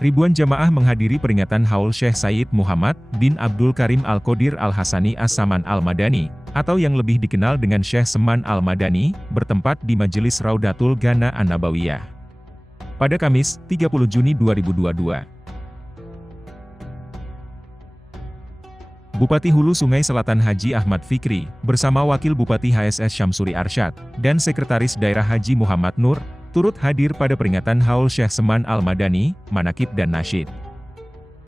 Ribuan jamaah menghadiri peringatan Haul Syekh Sayyid Muhammad bin Abdul Karim Al-Qadir Al-Hasani As-Saman Al-Madani, atau yang lebih dikenal dengan Syekh Seman Al-Madani, bertempat di Majelis Raudatul Ghana An-Nabawiyah. Pada Kamis, 30 Juni 2022. Bupati Hulu Sungai Selatan Haji Ahmad Fikri, bersama Wakil Bupati HSS Syamsuri Arsyad, dan Sekretaris Daerah Haji Muhammad Nur, turut hadir pada peringatan Haul Syekh Seman Al-Madani, manakib dan nasyid.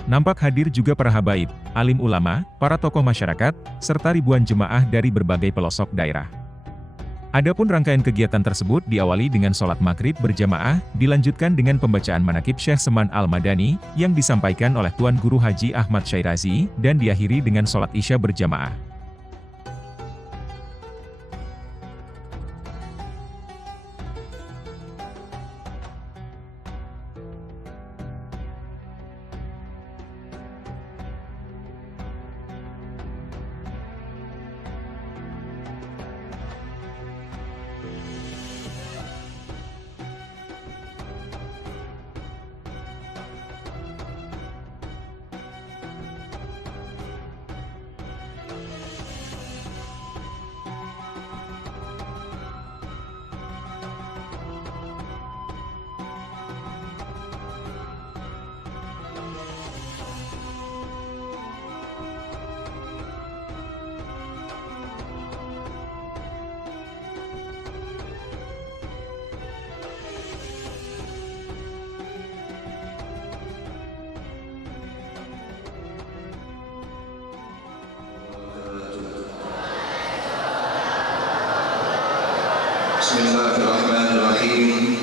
Nampak hadir juga para habaib, alim ulama, para tokoh masyarakat, serta ribuan jemaah dari berbagai pelosok daerah. Adapun rangkaian kegiatan tersebut diawali dengan sholat maghrib berjamaah, dilanjutkan dengan pembacaan manakib Syekh Seman Al-Madani, yang disampaikan oleh Tuan Guru Haji Ahmad Syairazi, dan diakhiri dengan sholat isya berjamaah. Bismillahirrahmanirrahim.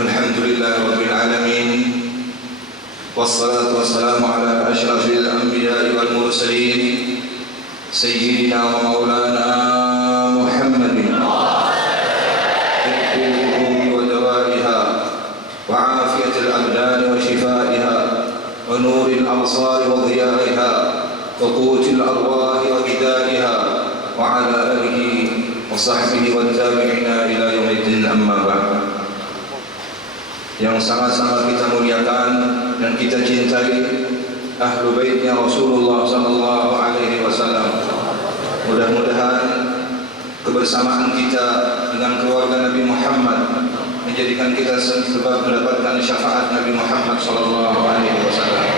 Alhamdulillahi rabbil alamin. Wassalatu wassalamu ala asyrafil anbiya'i wal mursalin sayyidina wa maulana Muhammadin al-qulubi wa dawaiha wa afiyatil abdani wa shifaiha wa nuril absari wa dhiyaiha wa qutil arwahi wa gidaiha wa ala alihi wa sahbihi wa tabi'ina ila yaumiddin, amma ba'd. Yang sangat-sangat kita muliakan dan kita cintai ahlu baitnya Rasulullah sallallahu alaihi wasallam. Mudah-mudahan kebersamaan kita dengan keluarga Nabi Muhammad menjadikan kita sebab mendapatkan syafaat Nabi Muhammad sallallahu alaihi wasallam.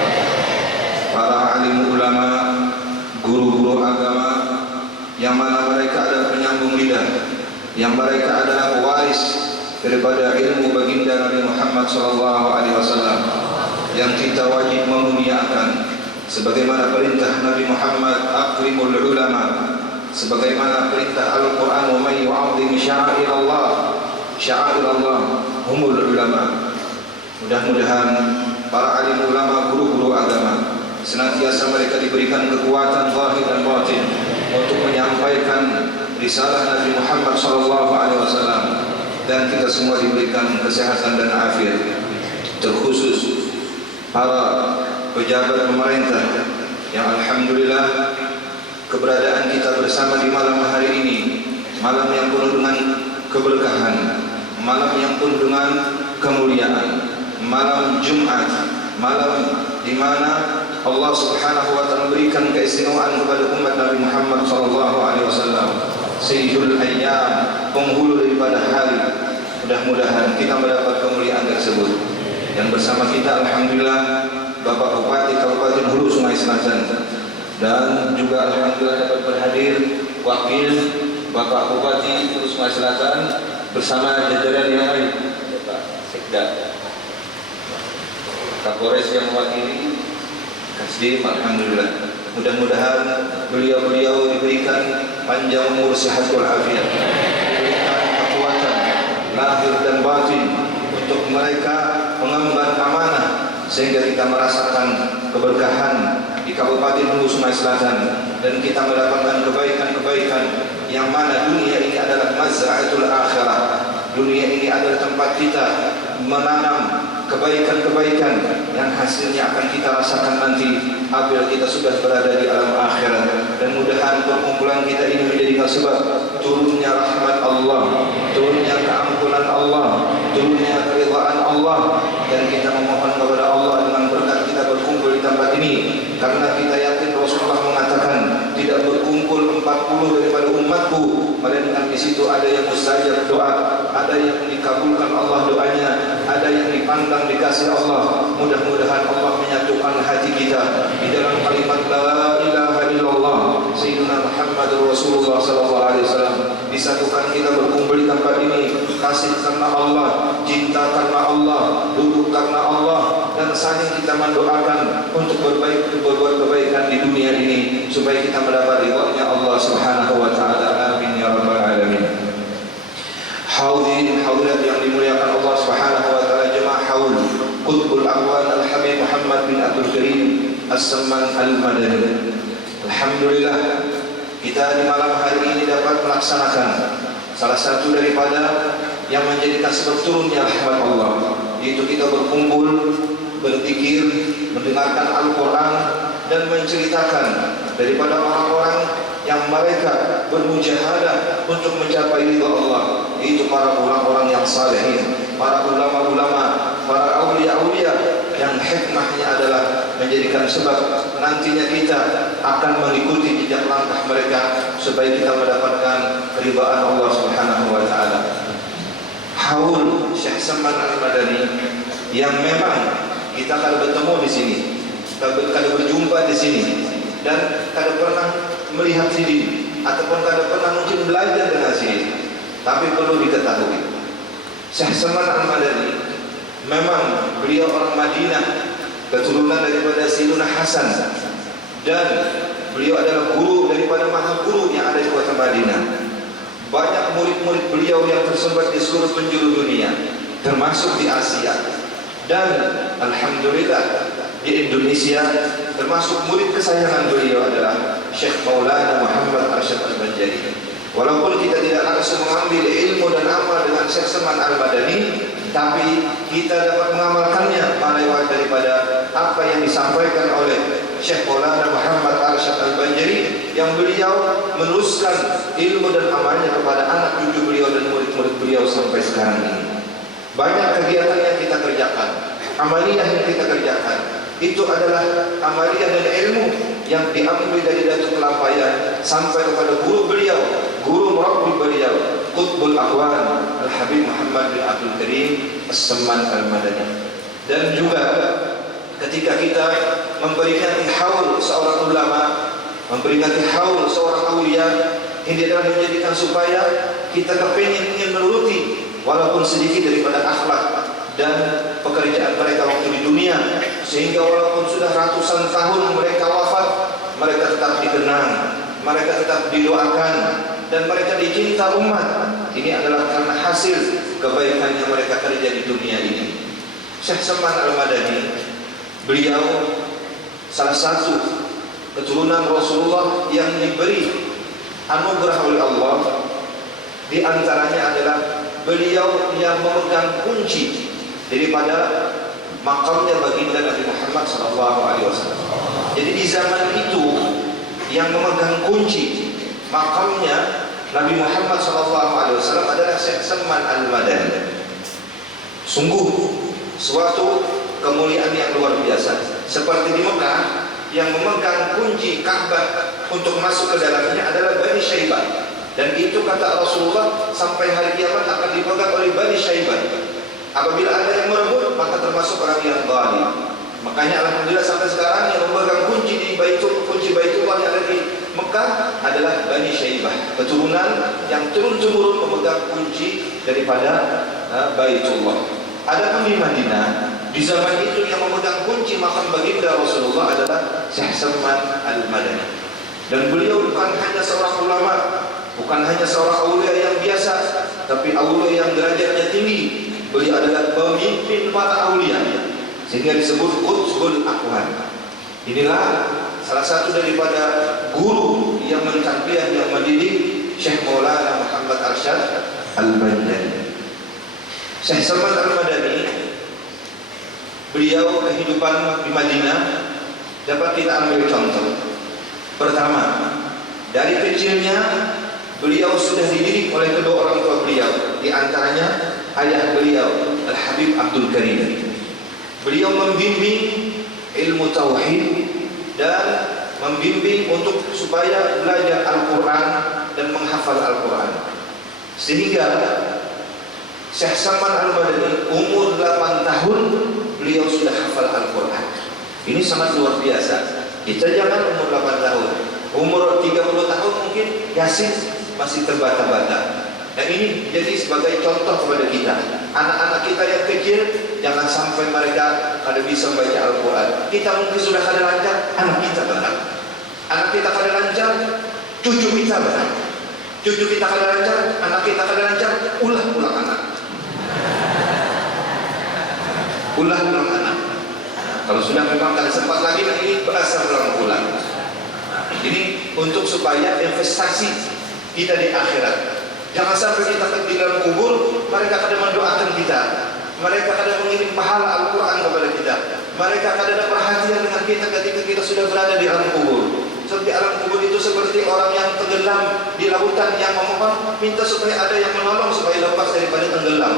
Para alim ulama, guru-guru agama, yang mana mereka adalah penyambung lidah, yang mereka adalah pewaris daripada ilmu baginda Nabi Muhammad SAW, yang kita wajib memuliakan sebagaimana perintah Nabi Muhammad akrimul ulama, sebagaimana perintah Al-Quran wa may yu'azzim sya'airallah humul ulama. Mudah-mudahan para alim ulama, guru-guru agama, senantiasa mereka diberikan kekuatan zahir dan batin untuk menyampaikan risalah Nabi Muhammad SAW, dan kita semua diberikan kesehatan dan afiat. Terkhusus para pejabat pemerintah yang alhamdulillah keberadaan kita bersama di malam hari ini, malam yang penuh dengan keberkahan, malam yang penuh dengan kemuliaan, malam Jumat, malam di mana Allah Subhanahu wa taala memberikan keistimewaan kepada umat Nabi Muhammad sallallahu alaihi wasallam, sayyidul ayyam, penghulu daripada hari. Mudah-mudahan kita mendapat kemuliaan tersebut. Yang bersama kita alhamdulillah Bapak Bupati Kabupaten Hulu Sungai Selatan, dan juga alhamdulillah dapat berhadir wakil Bapak Bupati Hulu Sungai Selatan bersama jajaran yang lain, Bapak Sekda, Kapolres yang mewakili Kasdim, alhamdulillah. Mudah-mudahan beliau-beliau diberikan panjang umur, sehat walafiat, diberikan kekuatan lahir dan batin untuk mereka mengemban amanah, sehingga kita merasakan keberkahan di Kabupaten Hulu Sungai Selatan, dan kita mendapatkan kebaikan-kebaikan yang mana dunia ini adalah mazra'atul akhirah. Dunia ini adalah tempat kita menanam kebaikan-kebaikan yang hasilnya akan kita rasakan nanti apabila kita sudah berada di alam akhirat. Dan mudah-mudahan perkumpulan kita ini menjadikan sebab turunnya rahmat Allah, turunnya keampunan Allah, turunnya keridhaan Allah, dan kita memohon kepada Allah melainkan di situ ada yang mustajab doa, ada yang dikabulkan Allah doanya, ada yang dipandang dikasih Allah. Mudah-mudahan Allah menyatukan hati kita di dalam kalimat la ilaha illallah Sayyidina Muhammadur Rasulullah sallallahu alaihi wasallam. Disatukan kita berkumpul di tempat ini, kasih karena Allah, cinta karena Allah, duduk karena Allah, dan saling kita mendoakan untuk berbuat kebaikan di dunia ini supaya kita mendapat ridha-Nya Allah Subhanahu wa taala. Amin ya rabbal alamin. Hadirin hadirat yang dimuliakan Allah Subhanahu wa taala, jemaah haul Qutbul Aqwan Al-Habib Muhammad bin Abdul Karim As-Samman Al-Madani. Alhamdulillah, kita di malam hari ini dapat melaksanakan salah satu daripada yang menjadikan sebab turunnya rahmat Allah, yaitu kita berkumpul, berzikir, mendengarkan Al-Quran, dan menceritakan daripada orang-orang yang mereka bermujahadah untuk mencapai ridha Allah, yaitu para orang-orang yang salihin, para ulama-ulama, para aulia-aulia yang hikmahnya adalah menjadikan sebab nantinya kita akan mengikuti jejak langkah mereka supaya kita mendapatkan ridhaan Allah Subhanahu wa taala. Haul Syekh Samman Al-Madani yang memang kita kalau bertemu di sini, kalau berjumpa di sini, dan kalau pernah melihat sini ataupun kalau pernah mungkin belajar dengan sini, tapi perlu diketahui Syekh Samman Al-Madani memang beliau orang Madinah, keturunan daripada Sayyidina Hasan, dan beliau adalah guru daripada maha guru yang ada di kota Madinah. Banyak murid-murid beliau yang tersebar di seluruh penjuru dunia, termasuk di Asia, dan alhamdulillah di Indonesia termasuk murid kesayangan beliau adalah Syekh Maulana Muhammad Arsyad Al-Banjari. Walaupun kita tidak langsung mengambil ilmu dan amal dengan Syekh Samman Al-Madani, tapi kita dapat mengamalkannya melewat daripada apa yang disampaikan oleh Syekh Maulana Muhammad Arsyad Al-Banjari, yang beliau meneruskan ilmu dan amalnya kepada anak cucu beliau dan murid-murid beliau sampai sekarang ini. Banyak kegiatan yang kita kerjakan, amaliyah yang kita kerjakan, itu adalah amaliyah dan ilmu yang diambil dari Datuk Kelampaian sampai kepada guru beliau, guru murabbi beliau, Qutbul Aqwan Al-Habib Muhammad bin Abdul Karim As-Samman Al-Madani. Dan juga ketika kita memperingati haul seorang ulama, memperingati haul seorang aulia, ini adalah menjadikan supaya kita ingin menuruti walaupun sedikit daripada akhlak dan pekerjaan mereka waktu di dunia, sehingga walaupun sudah ratusan tahun mereka wafat, mereka tetap dikenang, mereka tetap didoakan, dan mereka dicinta umat. Ini adalah karena hasil kebaikan yang mereka kerja di dunia ini. Syekh Samman Al-Madani, beliau salah satu keturunan Rasulullah yang diberi anugerah oleh Allah. Di antaranya adalah beliau yang memegang kunci daripada makamnya baginda Nabi Muhammad SAW. Jadi di zaman itu yang memegang kunci makamnya Nabi Muhammad SAW adalah Syekh Samman Al-Madani. Sungguh suatu kemuliaan yang luar biasa. Seperti di Mekah, yang memegang kunci Ka'bah untuk masuk ke dalamnya adalah Bani Syaibah, dan itu kata Rasulullah sampai hari kiamat akan dipegang oleh Bani Syaibah. Apabila ada yang merebut, maka termasuk orang yang zalim. Makanya alhamdulillah sampai sekarang yang memegang kunci di kunci Baitullah yang ada di Mekah adalah Bani Syaibah, keturunan yang turun-temurun memegang kunci daripada Baitullah. Adapun di Madinah, di zaman itu yang memegang kunci makam baginda Rasulullah adalah Syekh Samman Al-Madani. Dan beliau bukan hanya seorang ulama, bukan hanya seorang aulia yang biasa, tapi aulia yang derajatnya tinggi. Beliau adalah pemimpin para aulia, sehingga disebut Qutbul Aqwan. Inilah salah satu daripada guru yang mentarbiyah, yang mendidik Syekh Maulana Muhammad Arsyad Al-Banjari. Syekh Samman Al-Madani, beliau kehidupan di Madinah dapat kita ambil contoh. Pertama, dari kecilnya beliau sudah dididik oleh kedua orang tua beliau, di antaranya ayah beliau Al-Habib Abdul Karim. Beliau membimbing ilmu tauhid dan membimbing untuk supaya belajar Al-Quran dan menghafal Al-Quran. Sehingga Syekh Salman Al-Madani umur 8 tahun beliau sudah hafal Al-Quran. Ini sangat luar biasa. Kita jangan umur 8 tahun, umur 30 tahun mungkin Yasin masih terbata-bata. Dan ini jadi sebagai contoh kepada kita. Anak-anak kita yang kecil, jangan sampai mereka ada bisa membaca Al-Quran. Kita mungkin sudah kada lancar, anak kita benar. Anak kita kada lancar, cucu kita benar. Cucu kita kada lancar, anak kita kada lancar, ulang-ulang anak. Ulang-ulang anak. Kalau sudah memang kada sempat lagi, nah ini berasa ulang-ulang. Ini untuk supaya investasi kita di akhirat. Jangan sampai kita di dalam kubur, mereka kadang mendoakan kita, mereka kadang mengirim pahala Al-Quran kepada kita, mereka kadang ada perhatian dengan kita ketika kita sudah berada di alam kubur. Sebab di alam kubur itu seperti orang yang tenggelam di lautan yang memohon minta supaya ada yang menolong supaya lepas daripada tenggelam.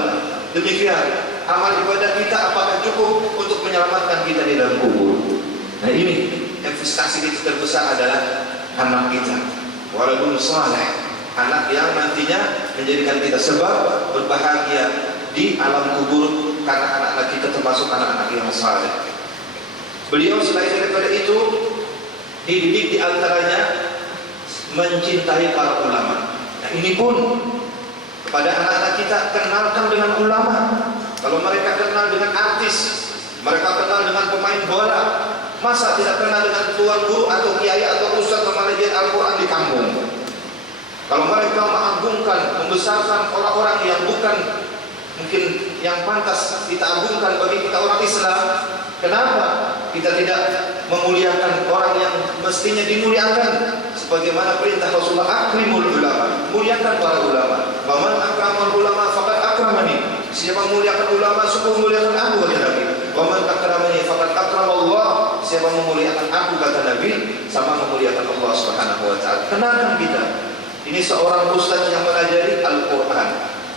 Demikian amal ibadah kita apakah cukup untuk menyelamatkan kita di dalam kubur? Nah ini investasi kita terbesar adalah anak kita, waladun saleh. Anak yang nantinya menjadikan kita sebab berbahagia di alam kubur karena anak-anak kita termasuk anak-anak yang saleh. Beliau selain daripada itu dididik di antaranya mencintai para ulama. Nah ini pun kepada anak-anak kita, kenalkan dengan ulama. Kalau mereka kenal dengan artis, mereka kenal dengan pemain bola, masa tidak kenal dengan tuan guru atau kiai atau ustaz pengajian Al-Quran di kampung? Kalau mereka mengagungkan, membesarkan orang-orang yang bukan mungkin yang pantas kita agungkan bagi kita orang Islam, kenapa kita tidak memuliakan orang yang mestinya dimuliakan? Sebagaimana perintah Rasulullah, akrimul ulama, muliakan para ulama. Waman akramal ulama faqad akramani. Siapa memuliakan ulama, sungguh memuliakan aku, kata Nabi. Waman akramani faqad akramallah. Siapa memuliakan aku, kata Nabi, sama memuliakan Allah Subhanahu wa taala. Kenalkan kita. Ini seorang ustaz yang mengajari Al-Quran.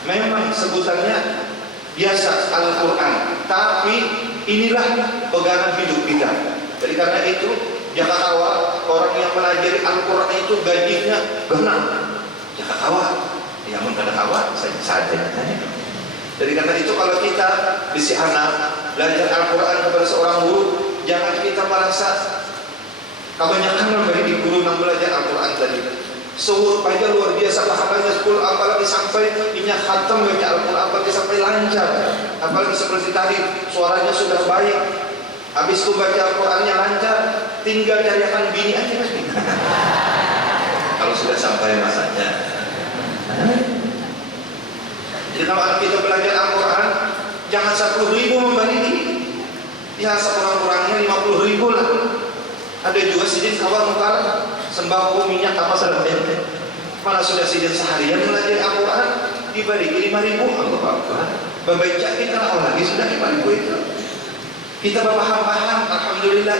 Memang sebutannya biasa Al-Quran, tapi inilah pegangan hidup kita. Jadi karena itu jangan khawatir orang yang mengajari Al-Quran itu gajinya genap. Jangan khawatir. Ya mun kada khawatir saja tanya. Jadi karena itu kalau kita bisi anak belajar Al-Quran kepada seorang guru, jangan kita merasa kebanyakan dari guru yang belajar Al-Quran tadi. Suhur pajak luar biasa pahalanya 10, apalagi sampai inya khatam baca Al-Quran, apalagi sampai lancar, apalagi seperti tadi suaranya sudah baik, habis itu baca Al-Qurannya lancar, tinggal carikan bini aja pasti. Kalau sudah sampai masanya. Jadi kalau anak kita belajar Al-Quran, jangan 10.000 membagi, ya sekurang-kurangnya 50.000 lah. Ada juga sidin kawan mukar sembako minyak apa salah ente. Mana sudah sidin seharian belajar Al-Quran dibagi 5.000. Allah Akbar. Membaca kita lagi sudah 5.000 itu. Kita berpaham-paham. Alhamdulillah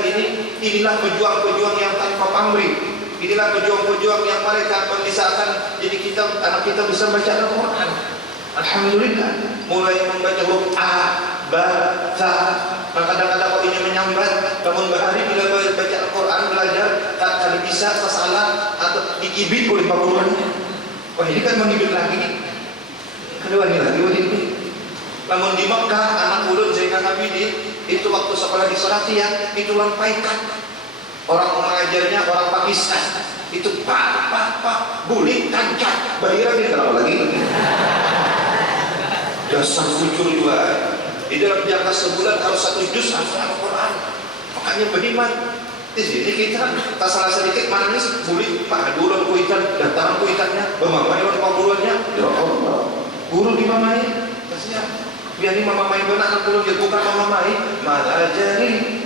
inilah pejuang-pejuang yang tanpa pamrih. Inilah pejuang-pejuang yang mereka memisahkan. Jadi kita anak kita bisa baca Al-Quran. Alhamdulillah. Mulai membaca huruf A, Ba, Ta. Kadang-kadang kok ini menyambat, namun bahari bila baca Al-Quran belajar tak kali bisa salah atau dikibit oleh pakurannya. Wah ini kan mengibit lagi. Kedua ini lagi ini. Namun di Mekah anak ulun Zainal Abidin itu waktu sekolah di Salatiah itu lampaikan orang mengajarnya orang Pakistan itu pak bulik tancap bayar lagi kenapa lagi? Dasar jujur juga. Di dalam jangka sebulan harus 1 juz Al-Quran. Makanya beriman. Di sini kita tak salah sedikit manis, bulik pak duluan kuitan, dataran kuitannya, memamai orang paburuannya. Ya Allah, guru dimamai. Kasihan. Biar ini mamamai benar anak belum dia bukan mamamai, malah ajari.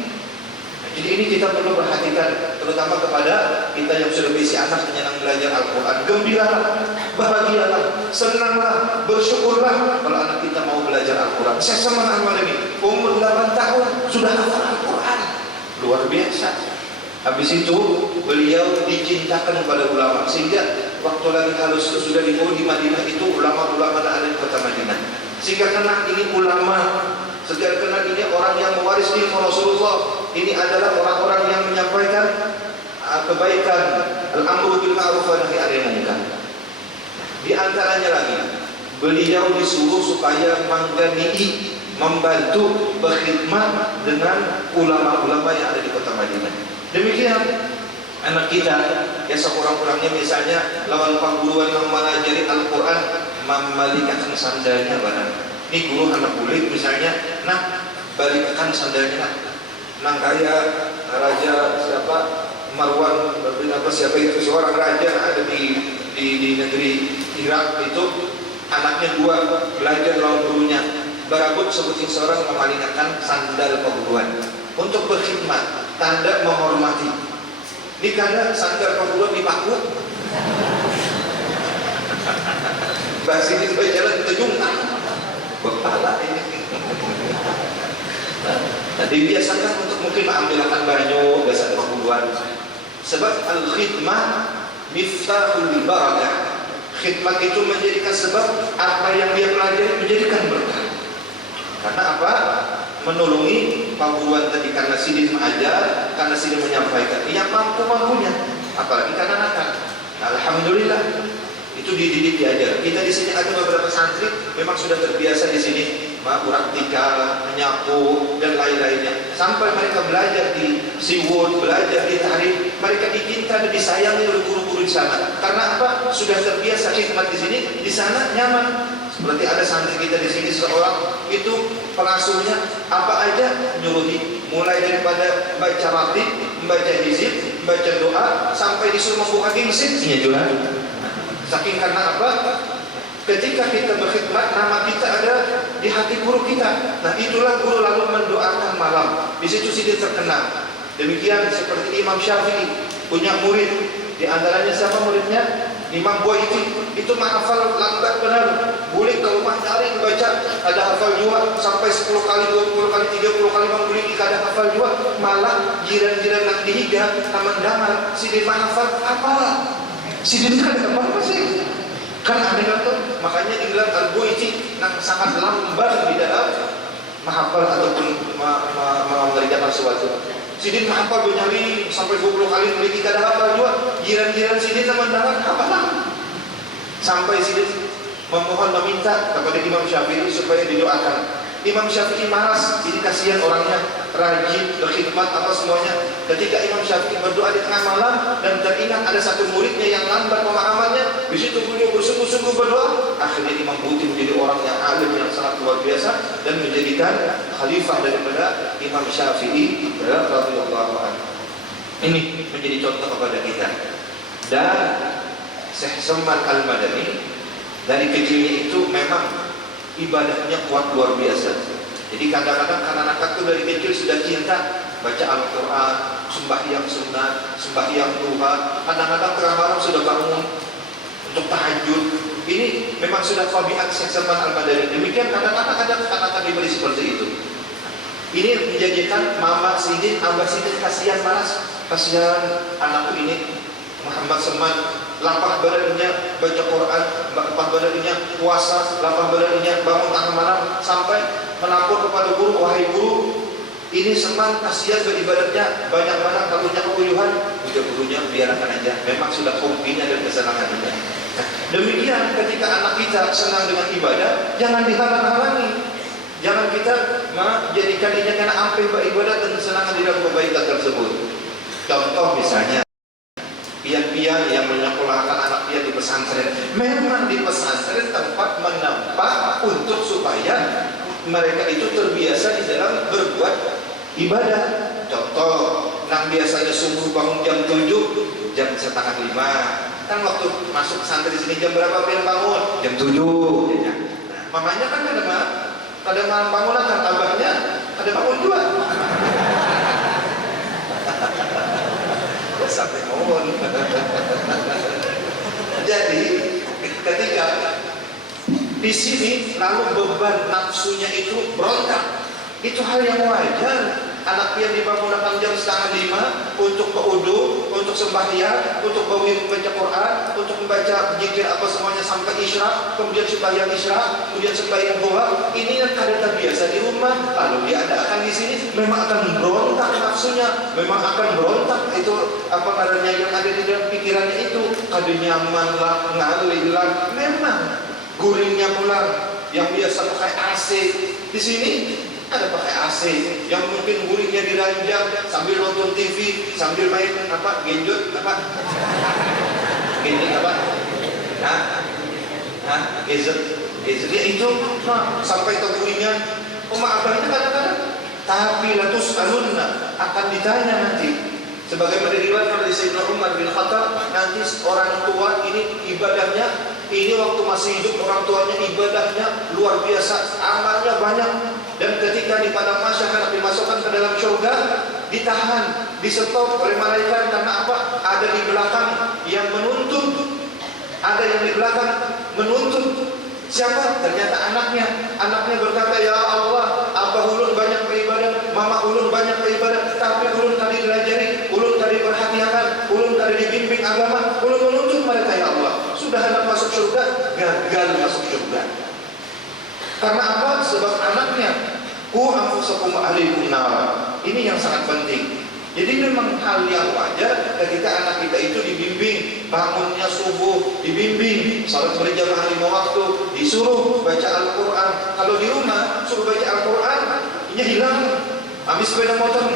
Jadi ini kita perlu perhatikan, terutama kepada kita yang sudah berisi anak yang belajar Al-Quran. Gembiralah, bahagialah, senanglah, bersyukurlah kalau anak kita mau belajar Al-Quran. Saya sama anak ini, umur 8 tahun sudah hafal Al-Quran, luar biasa. Habis itu beliau dicintakan kepada ulama sehingga waktu lagi halus sudah dibawa di Madinah itu ulama-ulama ada di kota Madinah. Sehingga kenal ini ulama. Segala kenal ini orang yang mewaris ilmu Rasulullah. Ini adalah orang-orang yang menyampaikan kebaikan, al-amru bil ma'ruf wa nahi 'anil munkar. Di antaranya lagi, beliau disuruh supaya mengganti, membantu, berkhidmat dengan ulama-ulama yang ada di kota Madinah. Demikian anak kita, ya sekurang-kurangnya misalnya lawan perguruan yang mengajari Al-Quran, membalikkan sandalnya barang. Ini guru anak bulik misalnya, nah balikkan sandalnya nak. Nang kaya raja siapa Marwan bin apa siapa itu, seorang raja ada di negeri Irak itu, anaknya dua belajar lawan gurunya, berabut seperti seorang memalingkan sandal perguruan untuk berkhidmat, tanda menghormati. Ini karena sandal perguruan dipaku bahasa ini supaya jalan terjungkang berpala ini. Nah, dibiasakan untuk mungkin mengambilkan banyu biasa perguruan, sebab al-khidmah miftahul barakah. Khidmat itu menjadikan sebab apa yang dia pelajari menjadikan berkah. Karena apa? Menolongi perguruan tadi, karena sidin mengajar, karena sidin menyampaikan, yang mampu-mampunya, apalagi kanak-kanak. Nah, alhamdulillah itu dididik, diajar. Kita di sini ada beberapa santri memang sudah terbiasa di sini praktikal, menyapu dan lain-lainnya. Sampai mereka belajar di siwut, belajar di tahrif, mereka dicinta dan disayangi oleh guru-guru di sana. Karena apa? Sudah terbiasa khidmat di sini, di sana nyaman. Seperti ada santri kita di sini seorang itu pengasuhnya apa aja nyuruhi, mulai daripada baca ratib, membaca hizib, membaca doa, sampai disuruh membuka gengsit juga. Saking karena apa? Ketika kita berkhidmat, nama kita ada di hati guru kita. Nah, itulah guru lalu mendoakan malam. Di situ dia terkenal. Demikian seperti Imam Syafi'i punya murid. Di antaranya siapa muridnya? Imam Buaiti. Itu menghafal lambat benar. Boleh ke rumah nyari baca, ada hafal juga sampai 10 kali, 20 kali, 30 kali membeli ada hafal juga. Malah jiran-jiran nak dihiga, taman-taman, sidin menghafal apalah. Sidin kan apa sih? Kan ada kata, makanya dibilang Al-Buaiti yang sangat lambat di dalam menghafal ataupun mengerjakan sesuatu. Sidin menghafal bernyari sampai 20 kali memiliki kada hafal juga. Jiran-jiran sidin teman-teman apa lah? Sampai sidin memohon meminta kepada Imam Syafi'i supaya didoakan. Imam Syafi'i malas, ini kasihan orangnya, rajin, berkhidmat, apa semuanya. Ketika Imam Syafi'i berdoa di tengah malam dan teringat ada satu muridnya yang lambat pemahamannya, di situ beliau bersungguh-sungguh berdoa. Akhirnya Imam Buti menjadi orang yang alim yang sangat luar biasa dan menjadikan khalifah daripada Imam Syafi'i radhiyallahu anhu. Ini menjadi contoh kepada kita. Dan Syekh Salman Al-Madani dari kecilnya itu memang ibadahnya kuat luar biasa. Jadi kadang-kadang anak-anak itu dari kecil sudah cinta baca Al-Quran, sembahyang sunat, sembahyang duha. Kadang-kadang tengah malam sudah bangun untuk tahajud. Ini memang sudah tabiat Syekh Salman Al-Madani. Demikian kadang-kadang ada anak-anak diberi seperti itu. Ini menjadikan mama sidin, abah sidin kasihan malas, kasihan anakku ini Muhammad Salman, lapah badannya baca Quran, lapah badannya puasa, lapah badannya bangun tengah malam, sampai melapor kepada guru, wahai guru, ini Salman kasihan beribadatnya, banyak mana takutnya kewuyuhan. Udah gurunya biarkan aja, memang sudah hobinya dan kesenangannya. Nah, demikian ketika anak kita senang dengan ibadah, jangan dihalang-halangi. Jangan kita menjadikan ini karena ampe beribadah dan kesenangan di dalam kebaikan tersebut. Contoh misalnya pian-pian yang menyekolahkan anak pian di pesantren. Memang di pesantren tempat menampak untuk supaya mereka itu terbiasa di dalam berbuat ibadah. Contoh, yang biasanya subuh bangun jam 7, jam setengah 5. Kan waktu masuk pesantren sini jam berapa pian bangun? Jam 7. Nah, mamanya kan kadang malam bangunan kan, abahnya ada bangun juga. Sampai mohon. Jadi ketika di sini lalu beban nafsunya itu berontak, itu hal yang wajar. Anak pian dibangunkan jam setengah 5 untuk berwudu, untuk sembahyang, untuk membaca Quran, untuk membaca zikir apa semuanya sampai isyraq, kemudian sembahyang isyraq, kemudian sembahyang duha. Ini yang ada terbiasa di rumah, lalu dia akan di sini, memang akan berontak nafsunya, memang akan berontak itu apa namanya yang ada di dalam pikirannya itu. Kada nyaman lah, ngalih lah, memang guringnya pula yang biasa pakai AC, di sini ada pakai AC, yang mungkin guringnya diranjang sambil nonton TV, sambil main apa, gadget apa, gadgetnya itu, sampai ke guringnya. Abahnya kadang-kadang, tapi latus alunna akan ditanya nanti. Sebagaimana diriwayatkan oleh Sayyidina Umar bin Khattab, nanti orang tua ini ibadahnya, ini waktu masih hidup orang tuanya ibadahnya luar biasa, amalnya banyak, dan ketika di padang mahsyar akan dimasukkan ke dalam surga, ditahan, disetop oleh malaikat karena apa? Ada di belakang yang menuntut, ada yang di belakang menuntut. Siapa? Ternyata anaknya. Anaknya berkata, ya Allah, abah ulun banyak beribadah, mama ulun banyak beribadah, tapi ulun tadi diajari, ulun tadi perhatikan, ulun tadi dibimbing agama, ulun menuntut mereka, ya Allah. Sudah anak masuk surga, gagal masuk surga. Karena apa? Sebab anaknya, ku anfusakum ahlikum nar. Ini yang sangat penting. Jadi memang hal yang wajar ketika anak kita itu dibimbing, bangunnya subuh, dibimbing, salat berjamaah 5 waktu, disuruh baca Al-Quran. Kalau di rumah suruh baca Al-Quran, ini hilang. Habis sepeda motor,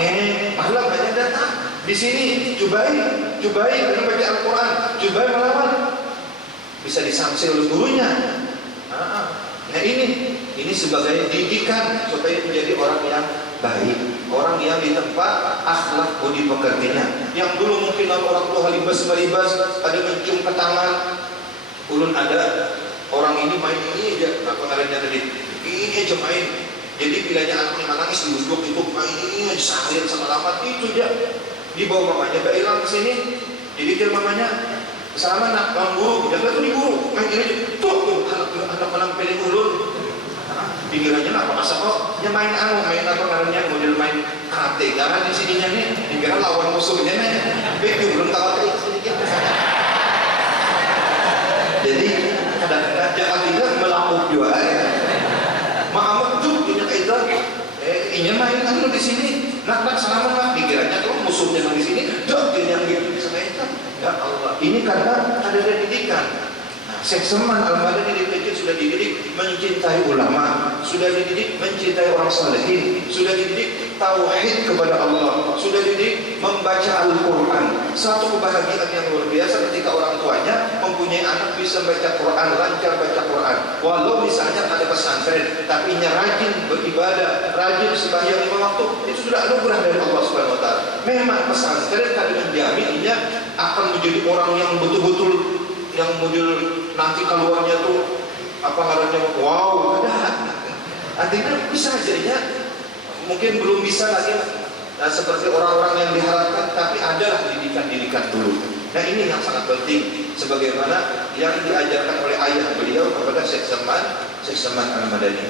malam banyak datang. Di sini cubai dengan baca Al-Quran, cubai melawan, bisa disanksi oleh gurunya. Nah ini sebagai didikan supaya menjadi orang yang baik, orang yang di tempat akhlak budi pekertinya. Yang dulu mungkin orang tua halibas melibas, ada mencium ke tangan. Ulun ada orang ini main ini aja, apa ngarannya tadi? Ini aja main. Jadi bilanya anaknya menangis duduk itu main aja seharian sama lamat itu aja. Dibawa mamanya Mbak Ilang ke sini. Jadi dia mamanya sama nak bang guru, jaga tuh di guru, main ini tuh anak penampilan ulun. Pikirannya apa masa kok dia main apa karena model main karate karena di sininya nih dikira lawan musuhnya nih begitu belum tahu sedikit. Jadi kadang-kadang jangan tidak melakukan juga maaf tuh punya itu ingin main di sini nak sama lah pikirannya tuh musuhnya di sini dok yang gitu bisa itu ya Allah ini karena ada didikan. Syekh Saman Al-Madani dari kecil sudah dididik mencintai ulama, sudah dididik mencintai orang salihin, sudah dididik tauhid kepada Allah, sudah dididik membaca Al-Quran. Satu kebahagiaan yang luar biasa ketika orang tuanya mempunyai anak bisa baca Quran, lancar baca Quran. Walau misalnya ada pesantren, tapi rajin beribadah, rajin sembahyang 5 waktu, itu sudah anugerah dari Allah Subhanahu Wa Taala. Memang pesantren kadang menjamin ia akan menjadi orang yang betul-betul yang model nanti keluarnya tuh apa ngarannya wow ada artinya bisa jadinya mungkin belum bisa lagi seperti orang-orang yang diharapkan, tapi adalah didikan dulu. Nah ini yang sangat penting sebagaimana yang diajarkan oleh ayah beliau kepada Syekh Saman Al-Madani.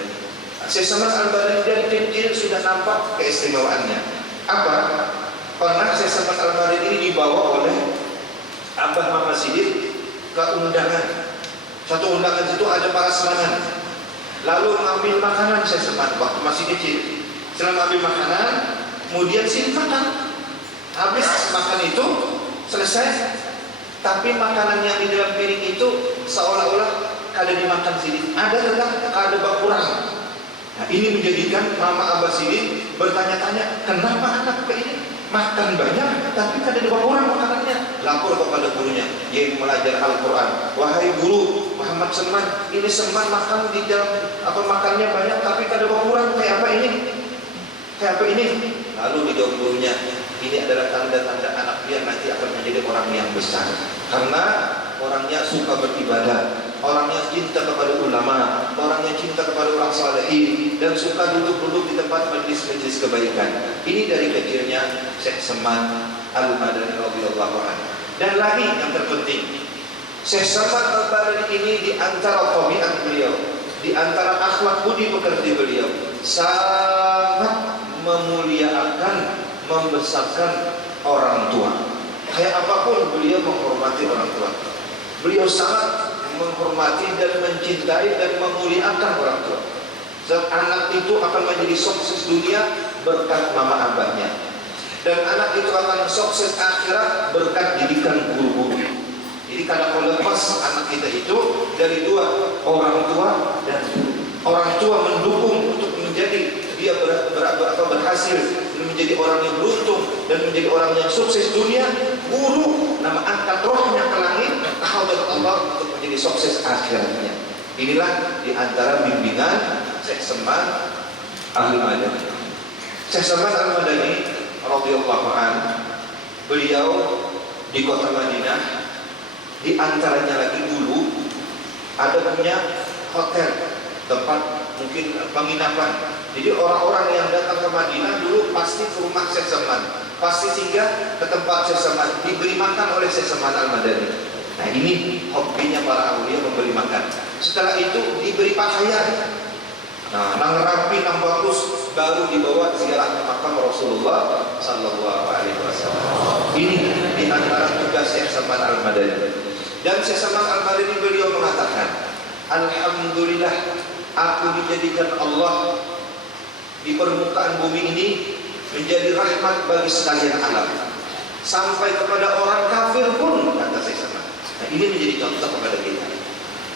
Syekh Saman Al-Madani dari kecil sudah nampak keistimewaannya. Apa? Pernah Syekh Saman Al-Madani ini dibawa oleh Abah Mama Sidir ke undangan. Satu undangan itu ada para serangan. Lalu mengambil makanan saya sempat waktu masih kecil. Setelah ambil makanan, kemudian makan. Habis makan itu selesai, tapi makanan yang di dalam piring itu seolah-olah kada dimakan sini. Ada tetap kada berkurang. Nah, ini menjadikan Mama Abah Sidin bertanya-tanya, kenapa anak ini makan banyak tapi kada berkurang makanannya? Lapor kepada gurunya, dia belajar Al-Quran. Wahai guru Muhammad Seman, ini Seman makan di dalam makannya banyak tapi kada berkurang, kayak apa ini? Kayak apa ini? Lalu dijawab gurunya, ini adalah tanda-tanda anak dia nanti akan menjadi orang yang besar. Karena orangnya suka beribadah, orangnya cinta kepada ulama, orangnya cinta kepada orang salihin, dan suka duduk-duduk di tempat majlis-majlis kebaikan. Ini dari kecilnya Syekh Saman Al-Madani radhiyallahu anhu. Dan lagi yang terpenting, Syekh Saman Al-Madani ini di antara tabiat beliau, di antara akhlak budi pekerti beliau, sangat memuliakan, membesarkan orang tua. Kayak apapun beliau menghormati orang tua. Beliau sangat menghormati dan mencintai dan memuliakan orang tua. Sebab anak itu akan menjadi sukses dunia berkat mama abahnya, dan anak itu akan sukses akhirat berkat didikan guru-guru. Jadi kalau lepas anak kita itu dari dua, orang tua dan guru. Orang tua mendukung untuk menjadi dia berhasil menjadi orang yang beruntung dan menjadi orang yang sukses dunia. Guru nama angkat rohnya ke langit ke hadirat Allah untuk menjadi sukses akhiratnya. Inilah di antara bimbingan Syekh Salman Al-Madani. Syekh Salman Al-Madani radhiyallahu anhu, beliau di kota Madinah, di antaranya lagi dulu ada punya hotel, tempat mungkin penginapan. Jadi orang-orang yang datang ke Madinah dulu pasti ke rumah Syekh Salman, pasti singgah ke tempat Syekh Salman, diberi makan oleh Syekh Salman Al-Madani. Nah ini hobinya para awliya, memberi makan. Setelah itu diberi pakaian, nah nang rapi, nang bagus, baru dibawa ziarah ke makam Rasulullah Sallallahu Alaihi Wasallam. Ini di antara tugas Syekh Salman Al-Madani. Dan Syekh Salman Al-Madani beliau mengatakan, alhamdulillah aku dijadikan Allah di permukaan bumi ini menjadi rahmat bagi sekalian alam, sampai kepada orang kafir pun, kata Syekh Salman. Nah ini menjadi contoh kepada kita.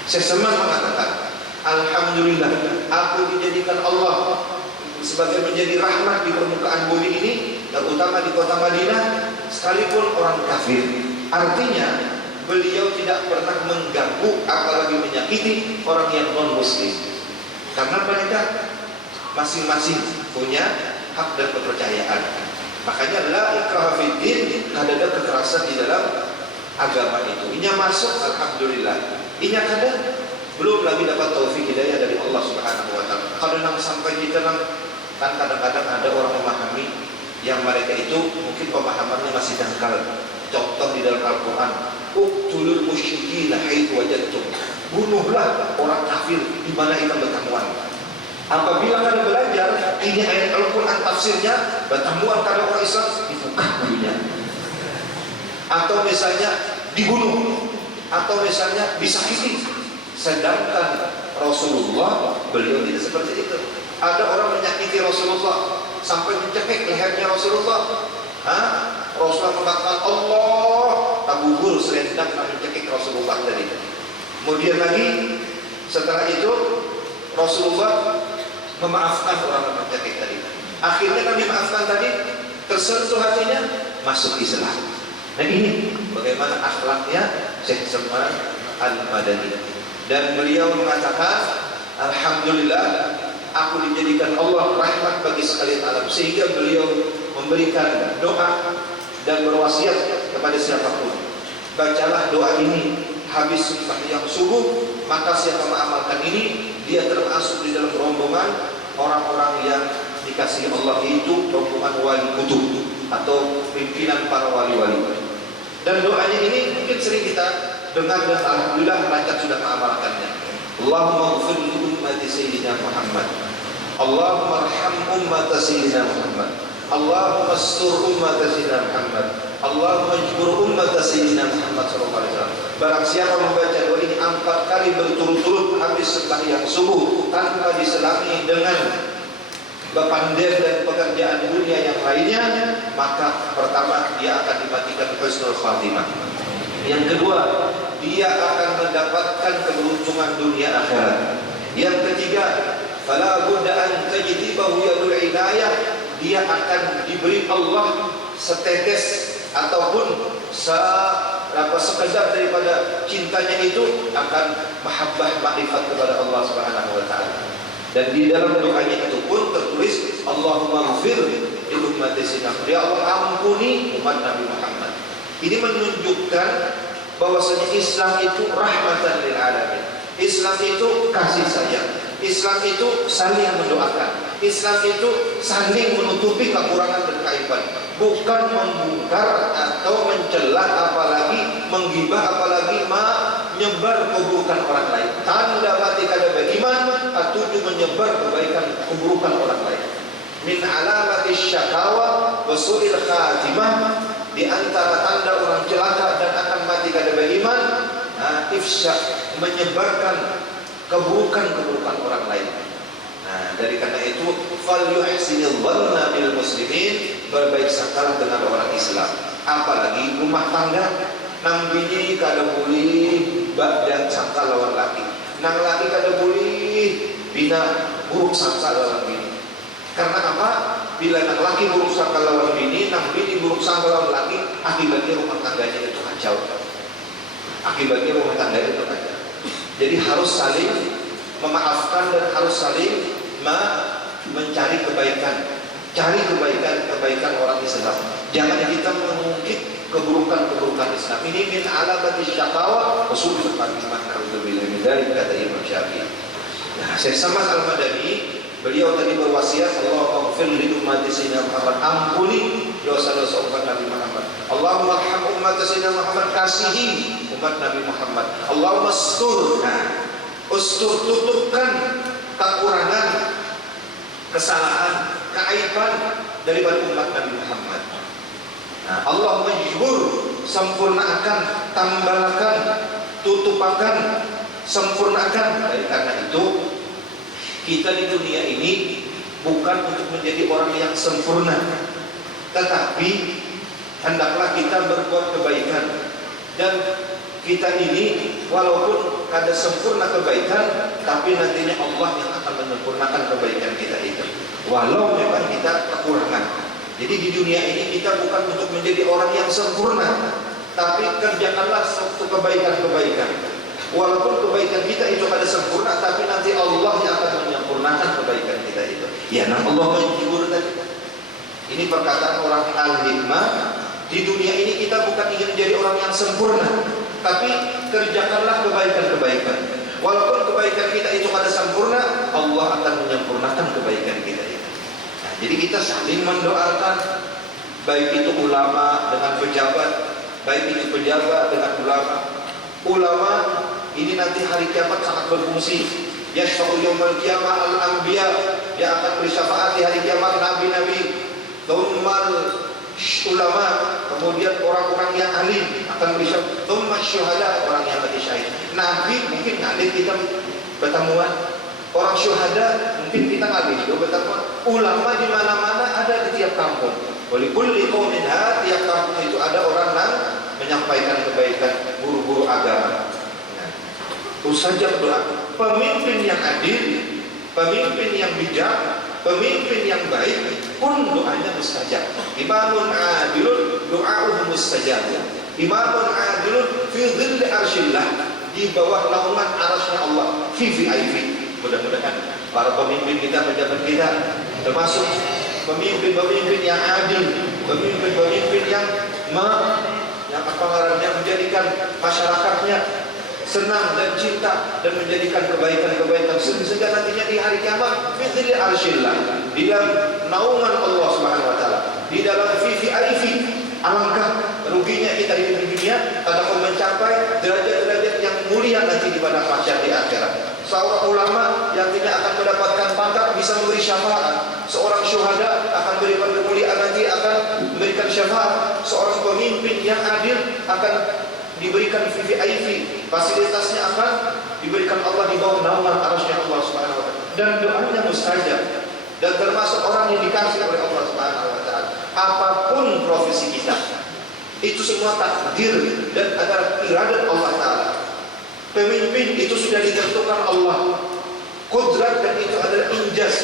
Syekh Salman mengatakan, alhamdulillah aku dijadikan Allah sebagai menjadi rahmat di permukaan bumi ini, terutama di kota Madinah, sekalipun orang kafir. Artinya beliau tidak pernah mengganggu apalagi menyakiti orang yang non muslim, karena mereka masing-masing punya hak dan kepercayaan. Makanya la ikraha fid din, tidak ada kekerasan di dalam agama itu. Inya masuk alhamdulillah, inya kadang belum lagi dapat taufik hidayah dari Allah Subhanahu wa taala. Kadang sampai kita kan kadang-kadang ada orang memahami yang mereka itu mungkin pemahamannya masih dangkal. Contoh di dalam Al-Qur'an, uqtulul musyrikin haitsu wajadtum. Bunuhlah orang kafir di mana kita bertemuan. Apabila kalian belajar ini ayat Al-Qur'an tafsirnya, bertemuan kada orang Islam difukah bulunya. Atau misalnya dibunuh, atau misalnya disakiti. Sedangkan Rasulullah beliau tidak seperti itu. Ada orang menyakiti Rasulullah sampai mencekik lehernya Rasulullah. Rasulullah mengatakan Allah tak gugur selendang dan mencekik Rasulullah tadi. Kemudian lagi setelah itu Rasulullah memaafkan orang yang mencekik tadi. Akhirnya kan dimaafkan tadi, tersentuh hatinya, masuk Islam. Nah ini bagaimana akhlaknya Syekh Salman Al-Madani. Dan beliau mengatakan, alhamdulillah aku dijadikan Allah rahmat bagi sekalian alam, sehingga beliau memberikan doa dan berwasiat kepada siapapun, bacalah doa ini habis sembahyang subuh, maka siapa mengamalkan ini dia termasuk di dalam rombongan orang-orang yang dikasihi Allah, yaitu rombongan wali kutub atau pimpinan para wali-wali. Dan doanya ini mungkin sering kita dengar dan alhamdulillah mereka sudah mengamalkannya. Allahumma ighfir li ummati sayyidina Muhammad, Allahumma arham ummata sayyidina Muhammad, Allahumma astur ummata sayyidina Muhammad, Allahumma ijbur ummata sayyidina Muhammad sallallahu alaihi wasallam. Barang siapa membaca doa ini 4 kali berturut-turut habis sembahyang subuh tanpa diselangi dengan bepandir dan pekerjaan dunia yang lainnya, maka pertama dia akan dimatikan husnul khatimah. Yang kedua, dia akan mendapatkan keberuntungan dunia akhirat. Yang ketiga, fala budda an tajdibahu yadul inayah, dia akan diberi Allah setetes ataupun sekedar daripada cintanya itu akan mahabbah ma'rifat kepada Allah Subhanahu wa taala. Dan di dalam doanya itu pun tertulis Allahumma ighfir li ummati sayyidina, ya Allah ampuni umat Nabi Muhammad. Ini menunjukkan bahwasanya Islam itu rahmatan lil alamin. Islam itu kasih sayang. Islam itu saling mendoakan. Islam itu saling menutupi kekurangan dan kaiban, bukan membongkar atau mencela, apalagi menggibah, apalagi menyebar keburukan orang lain. Tanda mati kada beriman atuju menyebar kebaikan keburukan orang lain. Min alamati syakawa wa su'il khatimah, di antara tanda orang celaka dan akan mati kada beriman, ifsya, menyebarkan keburukan-keburukan orang lain. Nah, dari karena itu fal yuhsinil dhanna bil muslimin, berbaik sangka dengan orang Islam. Apalagi rumah tangga nang bini kada boleh bak dan sangka lawan laki. nang laki kada boleh bina buruk sangka lawan bini. Karena apa? Bila nang laki buruk sangka lawan bini, nang bini buruk sangka lawan laki, akibatnya rumah tangganya itu kacau. Akibatnya rumah tangganya itu kacau. Jadi harus saling memaafkan dan harus saling mencari kebaikan. Cari kebaikan orang Islam. Jangan kita mengungkit keburukan Islam. Ini min alamati syaqawa wa su'il khatimah. Alhamdulillah min dzalik, kata Imam Syafi'i. Nah, Syekh Saman Al-Madani, beliau tadi berwasiat, Allahumma ighfir li ummati sayyidina Muhammad, ampuni dosa-dosa umat Nabi Muhammad. Allahumma arham ummati sayyidina Muhammad, kasihi umat Nabi Muhammad. Allahumma ustur, tutupkan kekurangan, kesalahan, keaiban daripada umat Nabi Muhammad. Nah, Allah menjibur, sempurnakan, tambahkan, tutupakan, sempurnakan. Karena itu kita di dunia ini bukan untuk menjadi orang yang sempurna, tetapi hendaklah kita berbuat kebaikan. Dan kita ini walaupun ada sempurna kebaikan, tapi nantinya Allah yang akan menyempurnakan kebaikan kita itu, walau memang kita kekurangan. Jadi di dunia ini kita bukan untuk menjadi orang yang sempurna, tapi kerjakanlah suatu kebaikan-kebaikan. Walaupun kebaikan kita itu ada sempurna, tapi nanti Allah yang akan menyempurnakan kebaikan kita itu. Ya, nah Allah menghibur tadi. Ini perkataan orang al-hikmah. Di dunia ini kita bukan ingin menjadi orang yang sempurna, tapi kerjakanlah kebaikan-kebaikan. Walaupun kebaikan kita itu ada sempurna, Allah akan menyempurnakan kebaikan kita itu. Nah, jadi kita saling mendoakan, baik itu ulama dengan pejabat, baik itu pejabat dengan ulama. Ulama ini nanti hari kiamat sangat berfungsi. Yashfa'u yawmal qiyamah al-anbiya, dia akan bersyafaat di hari kiamat nabi-nabi. Thummal ulama, kemudian orang-orang yang alim akan bersyafaat. Thumma syuhada, orang yang mati syahid. Nabi mungkin ngalim kita bertemuan, orang syuhada mungkin kita ngalim juga bertemuan. Ulama di mana-mana ada di tiap kampung. Walikulli qaumin had, tiap kampung itu ada orang yang menyampaikan kebaikan, guru-guru agama. Usajab doa, pemimpin yang adil, pemimpin yang bijak, pemimpin yang baik pun doanya mustajab. Imamun adilun doa'uhu mustajab. Imamun adilun fi dhilli arshillah, di bawah naungan arasnya Allah, VIP. Mudah-mudahan para pemimpin kita, pejabat kita, termasuk pemimpin-pemimpin yang adil, pemimpin-pemimpin yang menjadikan masyarakatnya senang dan cinta dan menjadikan kebaikan-kebaikan, sehingga nantinya di hari kiamat fitri arshillah, di dalam naungan Allah Subhanahu wa taala, di dalam VIP. Alangkah ruginya kita di dunia karena mencapai derajat-derajat yang mulia nanti di padang mahsyar di akhirat. Seorang ulama yang tidak akan mendapatkan pangkat bisa memberi syafaat. Seorang syuhada akan berikan kemuliaan nanti, akan memberikan syafaat. Seorang pemimpin yang adil akan diberikan VIP, fasilitasnya akan diberikan Allah di bawah naungan arasy Allah Subhanahu wa taala. Dan doanya mustajab. Dan termasuk orang yang dikasih oleh Allah Subhanahu wa taala. Apapun profesi kita, itu semua takdir dan adalah iradat Allah taala. Pemimpin itu sudah ditentukan Allah. Qudrat, dan itu adalah injas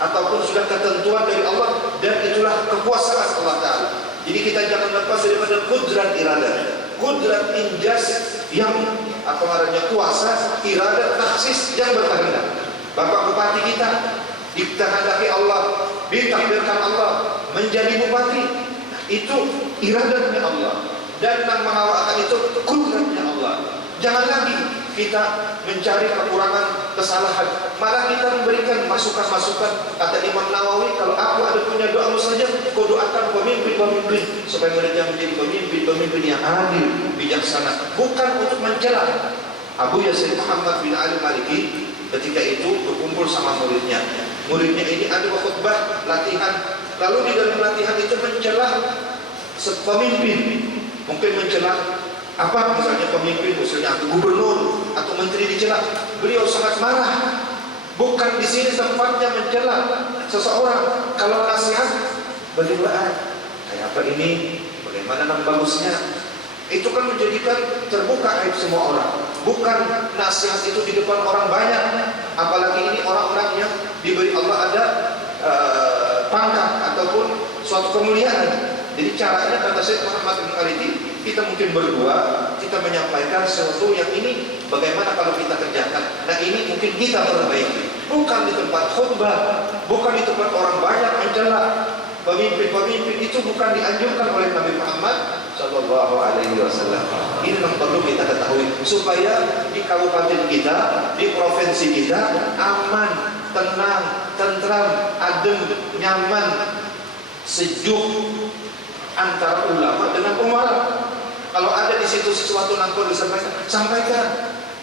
ataupun sudah ketentuan dari Allah, dan itulah kekuasaan Allah taala. Jadi kita jangan lepas daripada kudrat iradat, kudrat injas yang kuasa, iradat taksis yang berkehendak. Bapak bupati kita dikehendaki Allah, ditakdirkan Allah menjadi bupati, itu iradatnya Allah, dan yang mengawalkan itu kudratnya Allah. Jangan lagi kita mencari kekurangan, kesalahan, malah kita memberikan masukan-masukan. Kata Imam Nawawi, kalau aku ada punya doa saja, kau doakan pemimpin-pemimpin supaya mereka menjadi pemimpin yang adil, bijaksana, bukan untuk mencela. Abu Yazid Muhammad bin Ali Maliki ketika itu berkumpul sama muridnya. Muridnya ini ada khutbah latihan, lalu di dalam latihan itu mencela pemimpin, mungkin mencela apa, misalnya pemimpin, misalnya gubernur atau menteri dicela. Beliau sangat marah. Bukan di sini tempatnya mencela seseorang. Kalau nasihat, berdoa kayak apa ini, bagaimana yang bagusnya, itu kan menjadikan terbuka aib semua orang. bukan nasihat itu di depan orang banyak, apalagi ini orang-orang yang diberi Allah ada pangkat ataupun suatu kemuliaan. Jadi caranya kata Syekh Muhammad bin Khalid, kita mungkin berdua, kita menyampaikan sesuatu yang ini bagaimana kalau kita kerjakan. Nah ini mungkin kita perbaiki, bukan di tempat khutbah, bukan di tempat orang banyak mencela. Pemimpin-pemimpin itu bukan dianjurkan oleh Nabi Muhammad Sallallahu Alaihi Wasallam. Ini yang perlu kita ketahui supaya di kabupaten kita, di provinsi kita aman, tenang, tentram, adem, nyaman, sejuk antara ulama dengan umara. Kalau ada di situ sesuatu yang perlu disampaikan, sampaikan.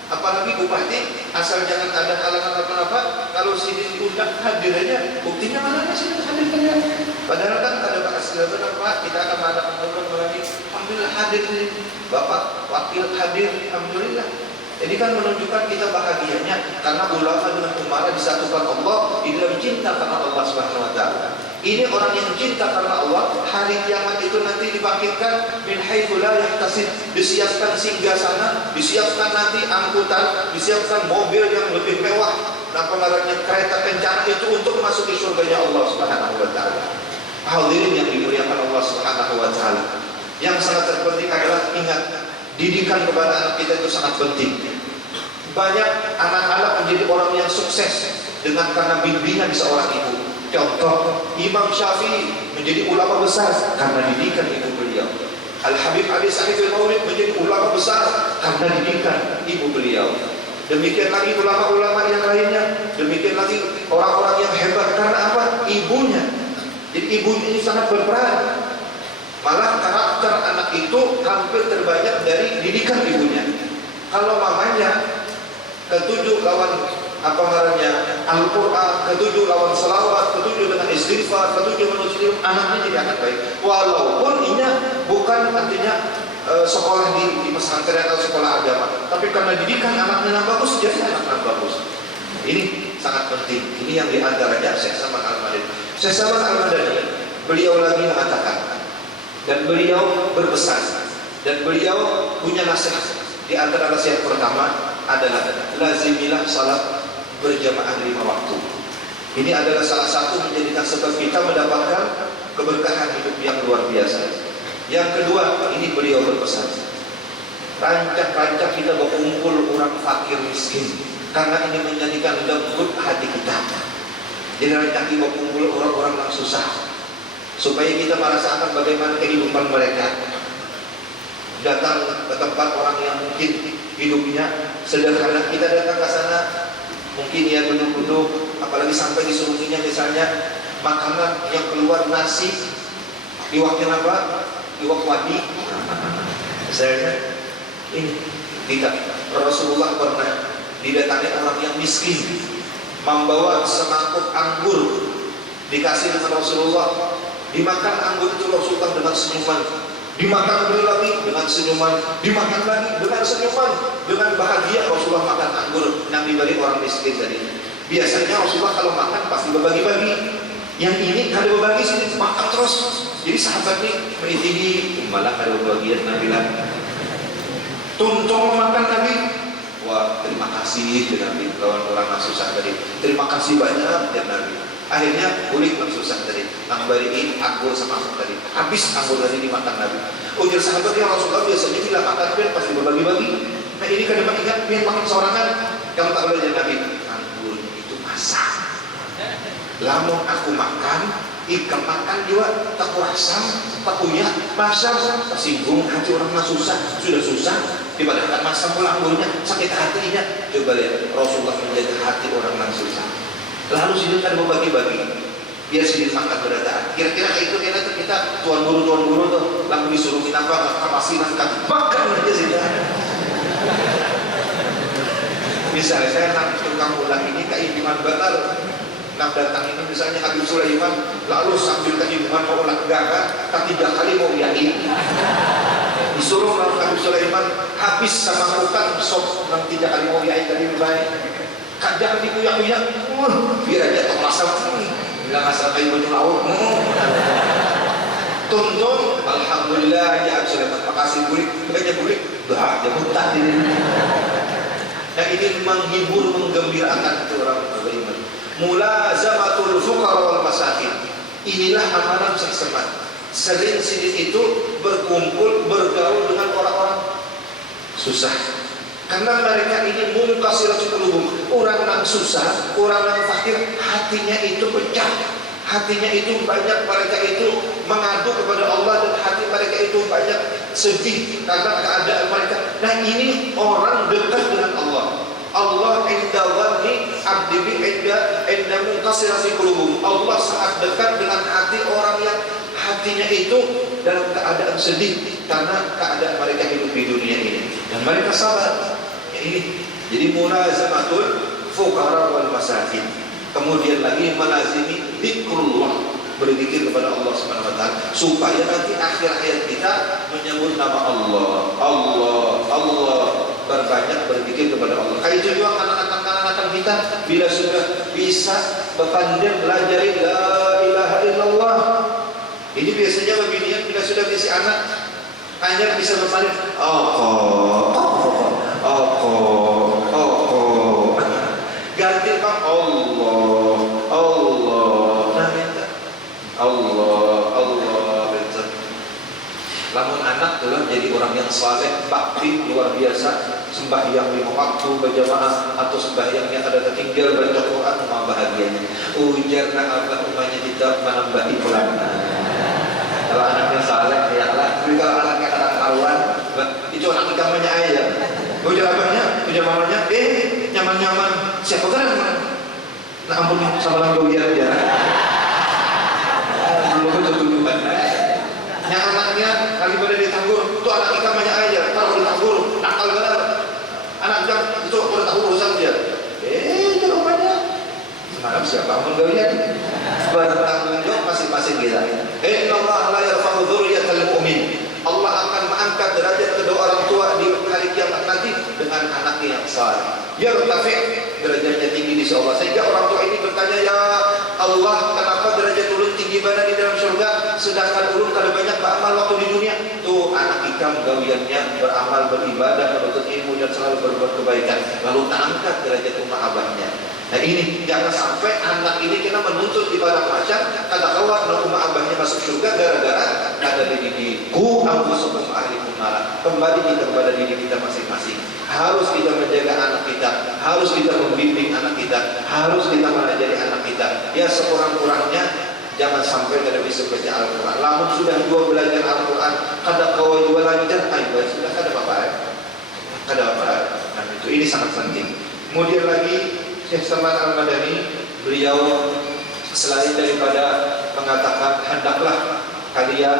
Apalagi bupati, asal jangan ada halangan apa-apa. Kalau sini diundang hadir aja, buktinya mana sih hadirnya? Padahal kan ada Pak Asliaban Pak, kita akan mengadakan program lagi. Alhamdulillah hadir nih, Bapak Wakil hadir, alhamdulillah. Jadi kan menunjukkan kita bahagianya karena ulama dengan umara disatukan Allah di dalam cinta karena Allah Subhanahu Wa Taala. Ini orang yang cinta karena Allah, hari kiamat itu nanti dibangkitkan min haitsu la yahtasib, disiapkan singgasana, disiapkan nanti angkutan, disiapkan mobil yang lebih mewah, apa namanya kereta kencana itu untuk memasuki surganya Allah Subhanahu Wa Taala. Hadirin yang dimuliakan Allah Subhanahu Wa Taala, yang sangat terpenting adalah ingat, didikan kepada anak kita itu sangat penting. Banyak anak-anak menjadi orang yang sukses dengan karena bimbingan seorang ibu. Contoh, Imam Syafi'i menjadi ulama besar karena didikan ibu beliau. Al-Habib Abi Sa'id Al-Maulid menjadi ulama besar karena didikan ibu beliau. Demikian lagi ulama-ulama yang lainnya. Demikian lagi orang-orang yang hebat karena apa? Ibunya. Jadi ibunya ini sangat berperan. Malah karakter anak itu hampir terbanyak dari didikan ibunya. Kalau mamanya ketujuh lawan apa namanya Al-Quran, ketujuh lawan selawat, ketujuh dengan istighfar, ketujuh menuju ilmu, anaknya tidak akan baik. Walaupun ini bukan artinya sekolah di pesantren atau sekolah agama, tapi karena didikan anaknya yang bagus, jadi anak yang bagus. Ini sangat penting. Ini yang diantaranya Syekh Saman Al-Madani. Syekh Saman Al-Madani beliau lagi mengatakan dan beliau berpesan dan beliau punya nasihat. Di antara nasihat pertama adalah lazimilah salat berjamaah 5 waktu. Ini adalah salah satu menjadikan sebab kita mendapatkan keberkahan hidup yang luar biasa. Yang kedua, ini beliau berpesan, rancak-rancak kita berkumpul orang fakir miskin, karena ini menjadikan lembut hati kita. Jadi rancak kita berkumpul orang-orang yang susah, supaya kita merasakan bagaimana kehidupan mereka. Datang ke tempat orang yang mungkin hidupnya sederhana, kita datang ke sana, mungkin dia duduk-duduk, apalagi sampai disuruhinya misalnya makanan yang keluar nasi, iwaknya apa? Iwak wadi. Misalnya ini tidak, Rasulullah pernah didatangi orang yang miskin, membawa semangkuk anggur, dikasih dengan Rasulullah, dimakan anggur itu Rasulullah dengan senyuman, dimakan lagi dengan senyuman, dimakan lagi dengan senyuman, dengan bahagia Rasulullah makan anggur yang diberi orang miskin tadi. Biasanya Rasulullah kalau makan pasti berbagi-bagi. Yang ini kalau berbagi sini makan terus. Jadi sahabat ini mengintigi, malah kalau bagian Nabi lah. Tuntun makan Nabi. Wah, terima kasih ya Nabi lawan orang yang susah tadi. Terima kasih banyak ya Nabi. Akhirnya kulit yang susah tadi. Nang bariin anggur sama anggur tadi. Habis anggur tadi dimakan Nabi. Ujar sahabat yang Rasulullah biasanya tidak makan Nabi pasti berbagi-bagi. Nah ini kadang ingat biar makan seorangan. Kamu tak boleh Nabi. Anggur itu masak. Lamun aku makan, ikan makan juga tak kurasa, tak punya masak. Tersinggung hati orang yang susah, sudah susah. Dibandingkan masak pula anggurnya, sakit hatinya. Coba lihat Rasulullah menjaga hati orang yang susah. Lalu sini kan mau bagi-bagi, biar sini makan berataan. Kira-kira itu kita tuan guru tuh, lalu disuruh kita apa? Kapasinan kan makan aja sih. Misalnya saya nak tukang ulang ini keimanan benar. Nak datang ini misalnya Habib Sulaiman, lalu sambil keimanan mau ulang darah, tak 3 kali mau yakin. Disuruh lalu Habib Sulaiman habis sama hutan sop 3 kali mau yakin tadi baik. Kadang dikuyak-kuyak, biar aja tak masam, bilang asal kayu baju laut. Tuntun, alhamdulillah ya Habib Sulaiman, makasih bulik, makanya bulik, dah dia muntah ini. Nah ini menghibur, menggembirakan orang beriman. Mulazamatul fuqara wal masakin. Inilah amalan Syekh Saman. Sering-sering itu berkumpul, bergaul dengan orang-orang susah. Karena mereka ini munkasiratul qulub. Orang yang susah, orang yang fakir, hatinya itu pecah. Hatinya itu banyak, mereka itu mengadu kepada Allah, dan hati mereka itu banyak sedih karena keadaan mereka. Nah ini orang dekat dengan Allah. Allah inda dhanni abdi bi inda munkasiratul qulub. Allah sangat dekat dengan hati orang yang hatinya itu dalam keadaan sedih karena keadaan mereka hidup di dunia ini, dan mereka sabar. Ya ini. Jadi mulazamatul fuqara wal masakin. Kemudian lagi melazimi zikrullah, berzikir kepada Allah Subhanahu wa taala, supaya nanti akhir hayat kita menyebut nama Allah. Allah, berbanyak berzikir kepada Allah. Kayak itu juga anak-anak kita bila sudah bisa berpandai belajar la ilaha illallah. Ini biasanya beginian bila sudah bisa anak hanya bisa berpandai ganti Pak Allah. Nah minta Allah minta. Lamun anak telah jadi orang yang saleh, bakti luar biasa, sembahyang 5 waktu berjamaah atau sembahyangnya ada tertinggal baca Quran, mah bahagianya. Ujarna abah umahnya tidak menambahi pulang. Kalau anaknya saleh ya Allah, tapi kalau anaknya kawan, itu anak ikamanya ayah. Ujar abahnya, ujar mamanya, nyaman-nyaman. Siapa kan? Nah ampun, sama lang doyan ya. Belum ketutupan. Yang anaknya lagi pada ditanggur, itu anak ikamanya ayah. Kalau ditanggur, nakal benar. Anak jam itu pada tahu urusan dia. Jawabannya. Semangat siapa? Ampun doyan. Bertanggung jawab masing-masing kita. Innallaha la yarfa'u dzurriyyatal mu'min. Allah akan mengangkat derajat kedua orang tua di hari kiamat nanti dengan anaknya yang saleh. Yartafi, derajatnya tinggi di Allah. Sehingga orang tua ini bertanya, ya Allah, kenapa derajat ulun tinggi mana di dalam surga, sedangkan ulun kada banyak beramal waktu di dunia? Tuh anak ikam gawiannya beramal, beribadah, menuntut ilmu dan selalu berbuat kebaikan. Lalu tak angkat derajat umah abahnya. Nah ini jangan sampai anak ini kita menuntut di padang mahsyar kata Allah rumah abahnya masuk surga gara-gara ada di didiku anfusukum ahlikum nara. Kembali kita kepada diri kita masing-masing. Harus kita menjaga anak kita, harus kita membimbing anak kita, harus kita mengajari anak kita. Ya sekurang-kurangnya jangan sampai kada bisa baca Al-Quran. Lamun sudah dua belajar Al-Quran, kada kau jual lancar, ayo sudah kada apa-apa. Kada apa. Nah itu ini sangat penting. Kemudian lagi Syekh Saman Al-Madani, beliau selain daripada mengatakan hendaklah kalian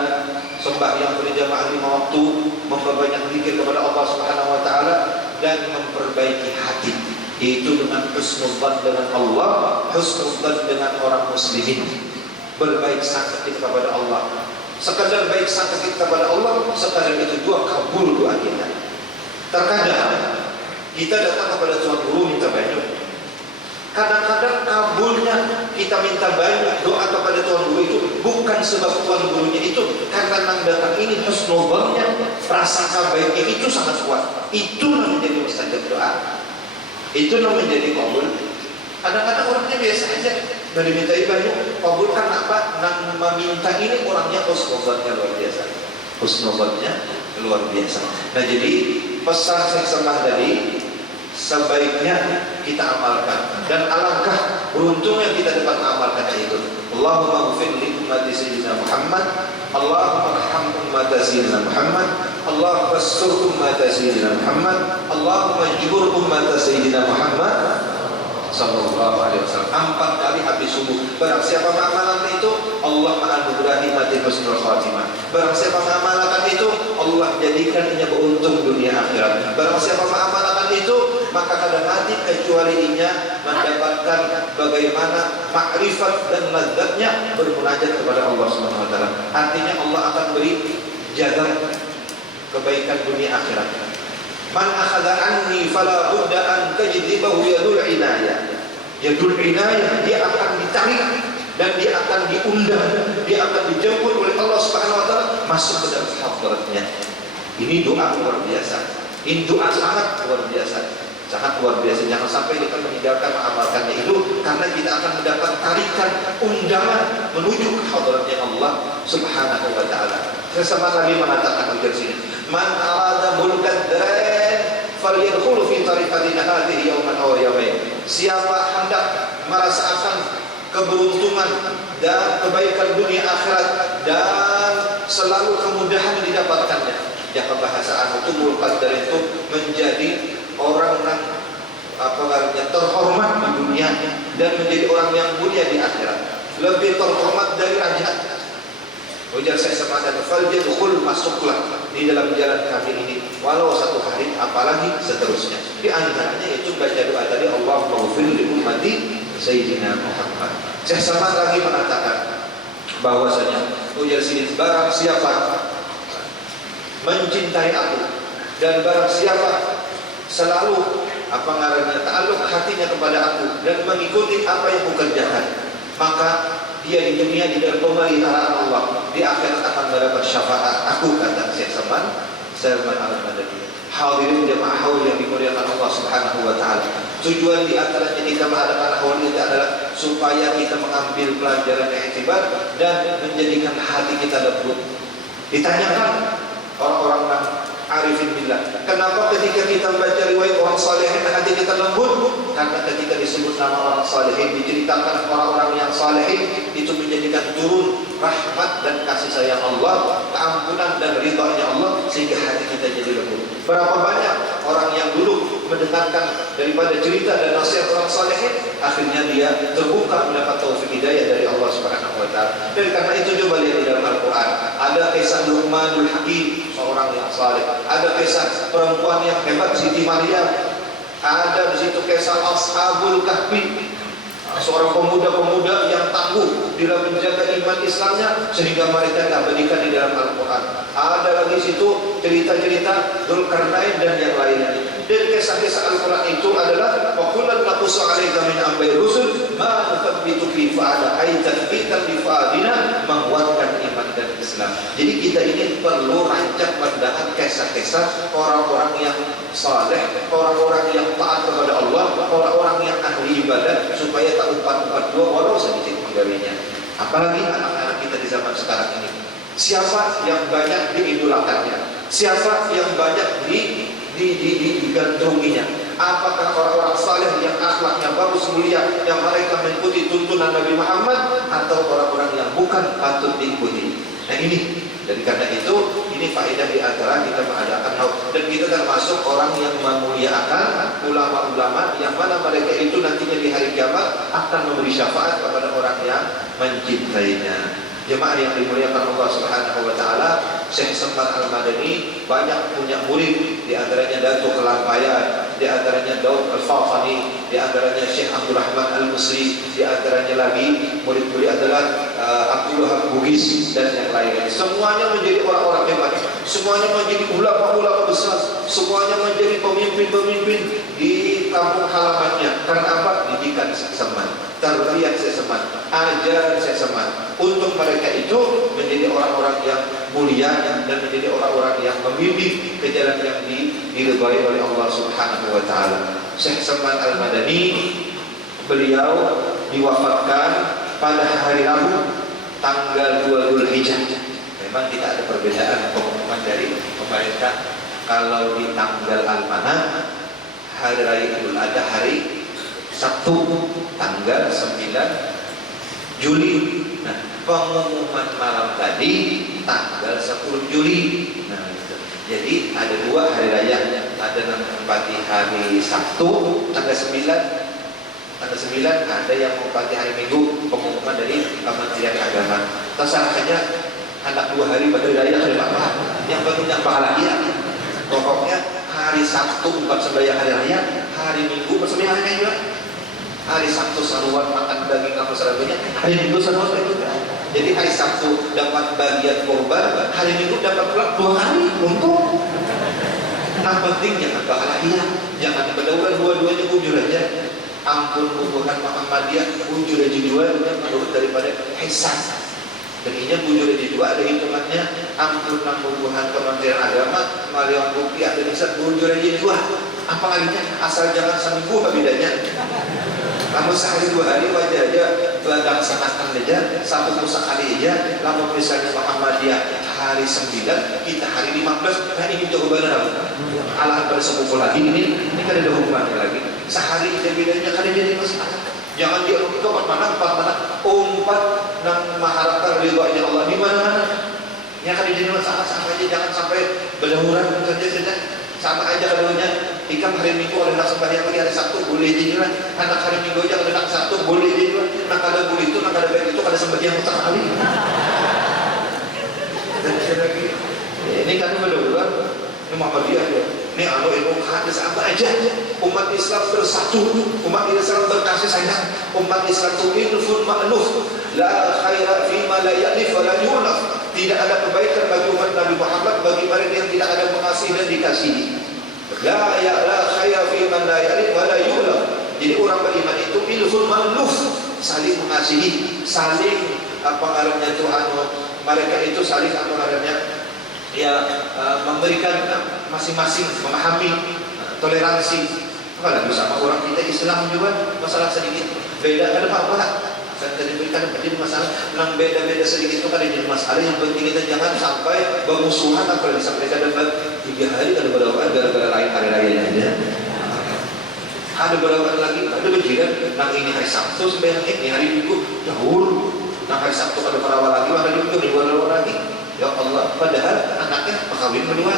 sembahyang berjamaah 5 waktu, memperbanyak zikir kepada Allah Subhanahu wa taala dan memperbaiki hati, itu dengan husnudzan dengan Allah, husnudzan dengan orang muslimin, berbaik sangka kita kepada Allah. Sekadar baik sangka kita kepada Allah, sekadar itu juga kabul doa kita. Terkadang kita datang kepada Tuhan Guru minta banyak. Kadang-kadang kabulnya kita minta banyak doa kepada Tuhan Guru itu bukan sebab Tuhan Gurunya itu, karena nang datang ini husnudzannya, prasangka baiknya itu sangat kuat. Itu yang menjadi mustajab doa. Itu yang menjadi kabul. Kadang-kadang orangnya biasa aja, dari minta banyak kabulkan apa? Nang meminta ini orangnya husnudzannya luar biasa. Husnudzannya luar biasa. Nah jadi pesan Syekh Saman tadi sebaiknya kita amalkan, dan alangkah beruntungnya kita dapat mengamalkan itu. Allahumma ghfir li ummati sayyidina Muhammad, Allahumma arham ummati sayyidina Muhammad, Allahumma astur ummati sayyidina Muhammad, Allahumma jibur ummati sayyidina Muhammad sallallahu alaihi wasallam. 4 kali habis subuh. Barang siapa mengamalkan itu, Allah menganugerahi mati husnul khatimah. Barang siapa mengamalkan itu, Allah jadikannya beruntung dunia akhirat. Barang siapa mengamalkan itu, maka kada mati kecuali inya mendapatkan bagaimana makrifat dan lezatnya bermunajat kepada Allah Subhanahu wa taala. Artinya Allah akan beri jaga kebaikan dunia akhirat. Man akhadha anni fala budda an tajdibahu yadul inayah. Yadul inayah, dia akan ditarik dan dia akan diundang, dia akan dijemput oleh Allah Subhanahu wa taala masuk ke dalam hadratnya. Ini doa luar biasa. Ini doa sangat luar biasa. Sangat luar biasa. Jangan sampai kita meninggalkan mengamalkannya itu, karena kita akan mendapat tarikan undangan menuju ke hadratnya Allah Subhanahu wa taala. Sesama lagi mengatakan di sini, man arada mulkad dain falyadkhul fi tariqatina hadhihi yawman aw yawmain. Siapa hendak merasakan keberuntungan dan kebaikan dunia akhirat dan selalu kemudahan didapatkannya. Yang bahasaan itu mulkad dain itu menjadi orang yang terhormat di dunia dan menjadi orang yang mulia di akhirat, lebih terhormat dari raja. Ujar saya sepadan, falyadkhul, masuklah di dalam jalan kami ini walau satu hari, apalagi seterusnya. Di antaranya itu baca doa tadi, Allahumma ghfir li ummati sayyidina Muhammad. Saya sama lagi mengatakan bahwasanya ujar sini, barang siapa mencintai aku dan barang siapa selalu ta'alluq hatinya kepada aku dan mengikuti apa yang kukerjakan, maka dia di dunia di dalam pemeliharaan Allah, di akhirat akan mendapat syafaat aku, kata Syekh Salman Al-Madani. Hadirin jemaah haul yang dimuliakan Allah Subhanahu wa taala. Tujuan di antaranya kita mengadakan haul ini adalah supaya kita mengambil pelajaran yang iktibar dan menjadikan hati kita lembut. Ditanyakan orang-orang arifin billah, kenapa ketika kita baca riwayat orang salihin hati kita lembut? Karena ketika disebut nama orang salihin, diceritakan orang-orang yang salihin, itu menjadikan turun rahmat dan kasih sayang Allah, keampunan dan ridhanya Allah, sehingga hati kita jadi lembut. Berapa banyak orang yang dulu mendengarkan daripada cerita dan nasihat orang salihin, akhirnya dia terbuka mendapat taufik hidayah dari Allah Subhanahu wa taala. Dan karena itu coba lihat di dalam Al-Qur'an, ada kisah Luqmanul Hakim, seorang yang saleh. Ada kisah perempuan yang hebat, Siti Maryam. Ada di situ kisah Ashabul Kahfi, seorang pemuda-pemuda yang tangguh dalam menjaga iman Islamnya sehingga mereka diabadikan di dalam Al-Quran. Ada lagi situ cerita-cerita Dzulkarnain dan yang lainnya. Dan kisah-kisah Al-Quran itu adalah wa kullan naqussu 'alaika min anba'ir rusul ma nuthabbitu bi fa'ala ay tathbitan li fa'adina, menguatkan iman dan Islam. Jadi kita ini perlu rancak mendengar kisah-kisah orang-orang yang saleh, orang-orang yang taat kepada Allah, orang-orang yang ahli ibadah, supaya tak umpat-umpat dua walau sedikit menggalinya. Apalagi anak-anak kita di zaman sekarang ini, siapa yang banyak diidolakannya, siapa yang banyak digandrunginya? Apakah orang-orang saleh yang akhlaknya bagus, mulia, yang mereka mengikuti tuntunan Nabi Muhammad, atau orang-orang yang bukan patut diikuti? Nah ini, dan karena itu ini faedah di antara kita mengadakan haul, dan kita termasuk orang yang memuliakan ulama-ulama yang mana mereka itu nantinya di hari kiamat akan memberi syafaat kepada orang yang mencintainya. Jemaah yang dimuliakan Allah Subhanahu wa taala, Syekh Salman Al-Madani banyak punya murid, di antaranya Datuk Kelampayan, di antaranya Daud Al-Fafani, di antaranya Syekh Abdul Rahman Al-Musri, di antaranya lagi murid-murid adalah Abdullah Bugis dan yang lainnya. Semuanya menjadi orang-orang hebat, semuanya menjadi ulama-ulama besar, semuanya menjadi pemimpin-pemimpin di kampung halamannya. Karena apa? Didikan Syekh Salman, tarbiyah Syekh Salman, ajaran Syekh Salman. Untuk mereka itu menjadi orang-orang yang mulia dan menjadi orang-orang yang membimbing ke jalan yang diridhai oleh Allah Subhanahu wa taala. Syekh Salman Al-Madani, beliau diwafatkan pada hari Rabu tanggal 2 Dzulhijjah. Memang tidak ada perbedaan pengumuman dari pemerintah. Kalau di tanggal Al-Manah, hari raya Idul Adha hari Sabtu tanggal 9 Juli. Nah, pengumuman malam tadi tanggal 10 Juli. Nah, jadi ada dua hari raya. Ada yang menempati hari Sabtu tanggal 9. Tanggal 9 ada yang menempati hari Minggu, pengumuman dari Kementerian Agama. Terserahnya anak 2 hari pada raya ada apa? Yang penting yang bahagia. Pokoknya hari Sabtu bukan sembahyang hari raya, hari Minggu bukan sembahyang hari raya. Hari Sabtu saruan makan daging apa sebagainya, hari Minggu saruan juga. Jadi hari Sabtu dapat bagian korban, hari Minggu dapat pula 2 hari untuk. Nah penting jangan bahagia, jangan berdaulat, dua-duanya bujur aja. Ampun bubuhan Muhammadiyah bujur aja dua, menurut daripada Hisan. Jadinya bujur aja dua ada hitungannya. Ampun bubuhan Kementerian Agama, maliwan bukti ada bisa bujur aja dua. Apa lagi asal jangan seminggu apa bedanya? Kamu sehari 2 hari wajah aja beladang sanakan aja, satu sekali aja. Lalu misalnya Muhammadiyah hari 9, kita hari 15, nah ini coba benar. Allah bersekufu lagi ini kan ada hubungannya lagi. Sehari aja bedanya kan jadi masalah. Jangan dia itu empat mana umpat dan mengharapkan ridhonya Allah di mana-mana. Yang kan jadi masalah sama aja, jangan sampai berdahuran saja. Sama aja keduanya. Ikam hari Minggu ada nak sembahyang pagi, hari Sabtu boleh je juga. Anak hari Minggu aja ada nak Sabtu boleh je juga. Nak ada boleh itu, nak ada baik itu, ada sembahyang utang kali. Dan lagi, ini kan berdoa. Ini Muhammadiyah dia. Ini ilmu hadis apa aja. Umat Islam bersatu, umat Islam berkasih sayang, umat Islam itu ilfun ma'luf. La khaira fima la ya'lif wa la yulaf. Tidak ada kebaikan bagi umat Nabi Muhammad bagi mereka yang tidak ada mengasihi dan dikasihi. La khaira fima la ya'lif wa la yulaf. Jadi orang beriman itu ilfun ma'luf, saling mengasihi, saling apa ngarannya Tuhan, mereka itu saling apa ngarannya ya memberikan masing-masing, memahami, toleransi. Kalau sama orang kita Islam juga masalah sedikit beda ada apa-apa. Saya tadi berikan jadi masalah yang beda-beda sedikit itu kan jadi masalah. Yang penting kita jangan sampai bermusuhan. Kalau disampaikan dalam 3 hari ada berapa gara-gara lain hari raya aja. Ada berapa lagi ada berjiran. Nah ini hari Sabtu sampai ini hari Minggu dahulu. Nah hari Sabtu ada berawal lagi, hari Minggu berawal lagi. Ya Allah, padahal anaknya berkawin kedua.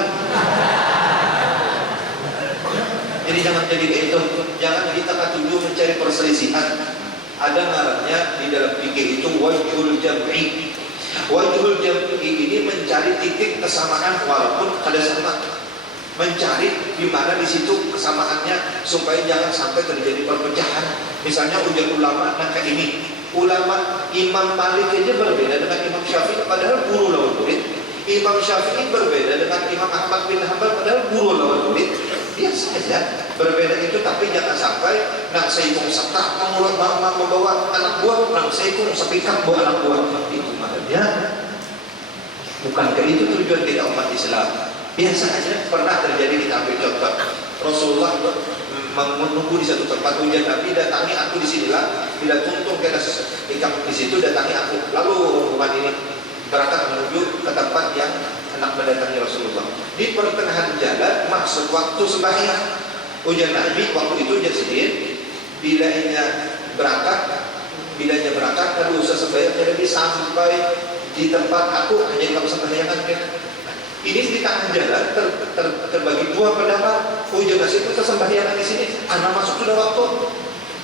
Jadi jangan jadi itu, jangan kita ketujuh mencari perselisihan. Ada ngarannya di dalam fikih itu wajhul jam'i. Wajhul jam'i ini mencari titik kesamaan walaupun ada sama. Mencari di mana di situ kesamaannya supaya jangan sampai terjadi perpecahan. Misalnya ujar ulama nangka ini. Ulama Imam Malik aja berbeda dengan Imam Syafi'i padahal guru lawan murid. Imam Syafi'i berbeda dengan Imam Ahmad bin Hanbal padahal guru lawan murid. Biasa saja berbeda itu, tapi jangan sampai nak seikung setak membawa anak buah, nak seikung sepikap bawa anak buah. Itu maknanya bukankah itu tujuan kita umat Islam? Biasa saja pernah terjadi. Kita ambil contoh Rasulullah menunggu di satu tempat, hujan Nabi datangi aku di sinilah, bila tuntung kena ikan di situ datangi aku, lalu rombongan ini berangkat menuju ke tempat yang hendak mendatangi Rasulullah. Di pertengahan jalan maksud waktu sembahyang, hujan Nabi waktu itu hujan sedikit, bilanya berangkat lalu usah sembahyang jadi sampai di tempat aku hanya kamu sembahyangkan kan. Ini di tengah jalan terbagi 2 pendapat. Ujian itu kesembahyangan di sini, anak masuk sudah waktu.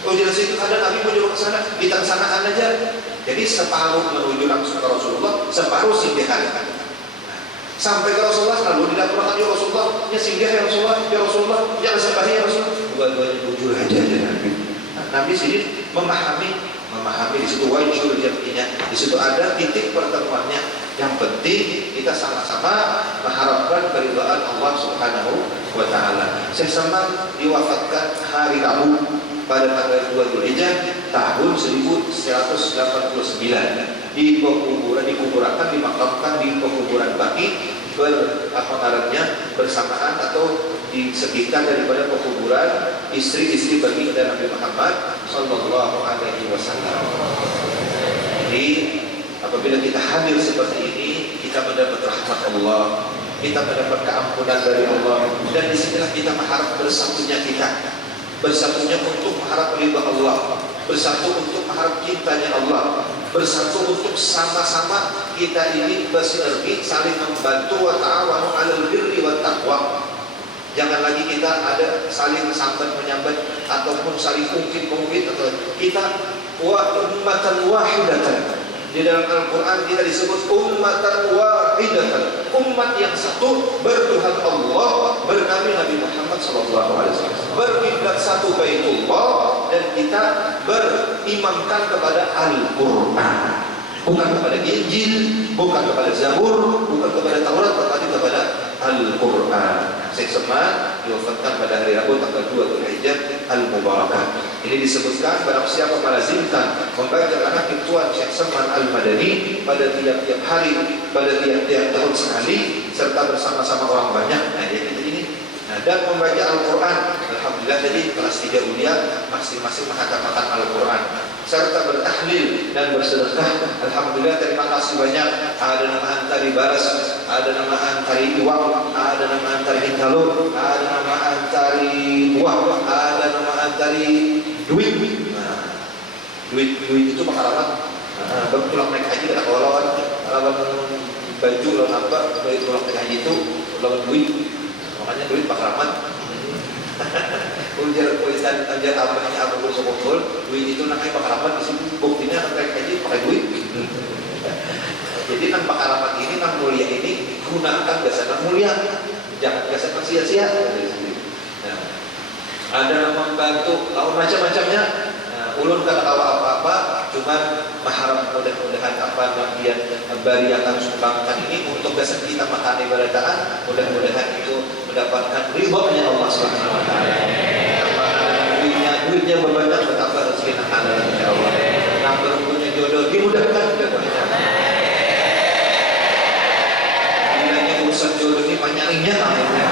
Ujian itu ada Nabi menyuruh ke sana, di tengah sana aja. Jadi separuh menuju langsung ke Rasulullah, separuh singgah. Sampai ke Rasulullah lalu dilaporkan ya Rasulullah, ya singgah ya Rasulullah, jangan sembahyang ya Rasulullah. Dua-duanya jujur aja Nabi. Nabi sini memahami di situ wajhul jam'inya, di situ ada titik pertemuannya. Yang penting kita sama-sama mengharapkan keridhaan Allah Subhanahu wa taala. Syekh Salman diwafatkan hari Rabu pada tanggal 2 Dzulhijjah tahun 1189 dikuburkan dimakamkan di pekuburan Baqi bersamaan atau di sekitar daripada pekuburan istri-istri baginda Nabi Muhammad sallallahu alaihi wasallam. Jadi apabila kita hadir seperti ini, kita mendapat rahmat Allah, kita mendapat keampunan dari Allah, dan disinilah kita mengharap bersatunya untuk mengharap ridha Allah, bersatu untuk mengharap cintanya Allah, bersatu untuk sama-sama kita ini bersinergi, saling membantu, wa ta'awanu 'alal birri wat taqwa. Jangan lagi kita ada saling sambat menyambat ataupun saling ungkit atau kita wa ummatan wahidatan. Di dalam Al-Quran kita disebut ummatan wahidatan, umat yang satu, bertuhan Allah, bernabi Nabi Muhammad SAW, berkiblat satu Baitullah, dan kita berimamkan kepada Al-Quran, bukan kepada Injil, bukan kepada Zabur, bukan kepada Taurat, tetapi kepada Al-Quran. Syekh Salman diwafatkan pada hari Rabu tanggal 2 Dzulhijjah Al-Mubarakah. Ini disebutkan barang siapa melazimkan membaca anak Tuan Syekh Salman Al-Madani pada tiap-tiap hari, pada tiap-tiap tahun sekali, serta bersama-sama orang banyak. Nah, dia kata ini. Nah, dan membaca Al-Quran. Alhamdulillah, jadi kelas 3 ulia masing-masing menghafalkan Al-Quran serta bertahlil dan bersedekah. Alhamdulillah, terima kasih banyak. Ada nama Antari Baras, ada nama Antari Iwak, ada nama Antari Hintalo, ada nama Antari Buah, ada nama Antari Duit. Duit itu makaramat. Tulang naik haji ada lawan baju lawan apa, tulang naik haji itu lawan duit, makanya duit makaramat. Ujar abahnya Abu Sokol, duit itu namanya makaramat. Di sini buktinya naik haji pakai duit. Jadi nang makaramat ini, nang mulia ini gunakan dasar mulia, jangan dasar sia-sia. Nah, ada membantu lawan macam-macamnya. Ulun kan tahu apa-apa, cuman berharap mudah-mudahan apa bagian bari akan sumbangkan ini untuk dasar kita makan ibadataan, mudah-mudahan itu mendapatkan ridhonya Allah Subhanahu wa taala. Duitnya berbanyak, betapa rezeki halal insyaallah. Nang berpunya jodoh dimudahkan jodohnya. Bilanya urusan jodoh ini panjangnya akhirnya.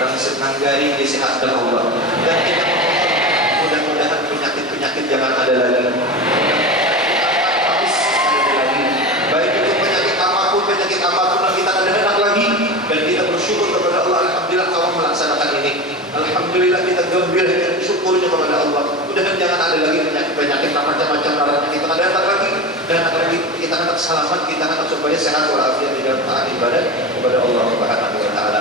Nang senang gari disehatkan Allah. Dan kita mudah-mudahan penyakit-penyakit jangan ada lagi. Baik itu penyakit apapun kita ada enak lagi, dan kita bersyukur kepada Allah. Alhamdulillah kawan melaksanakan ini. Alhamdulillah kita gembira dan syukurnya kepada Allah. Mudah-mudahan jangan ada lagi penyakit macam-macam larangnya kita ada enak lagi, dan lagi kita hendak selamat, kita hendak supaya sehat walafiat di dalam taat ibadah kepada Allah Subhanahu wa taala.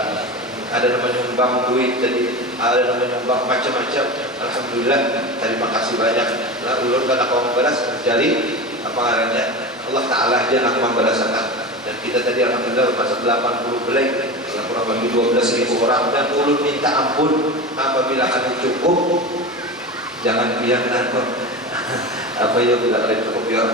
Ada nama nyumbang duit, jadi ada nama nyumbang macam-macam. Alhamdulillah, terima kasih banyak. Nah, ulun kan aku membalas jadi apa namanya, Allah Taala aja nak membalasakan. Dan kita tadi alhamdulillah masuk 80 belai, kurang lebih 12.000 orang, dan ulun minta ampun apabila ada cukup, jangan biar apa ya bila ada cukup ya.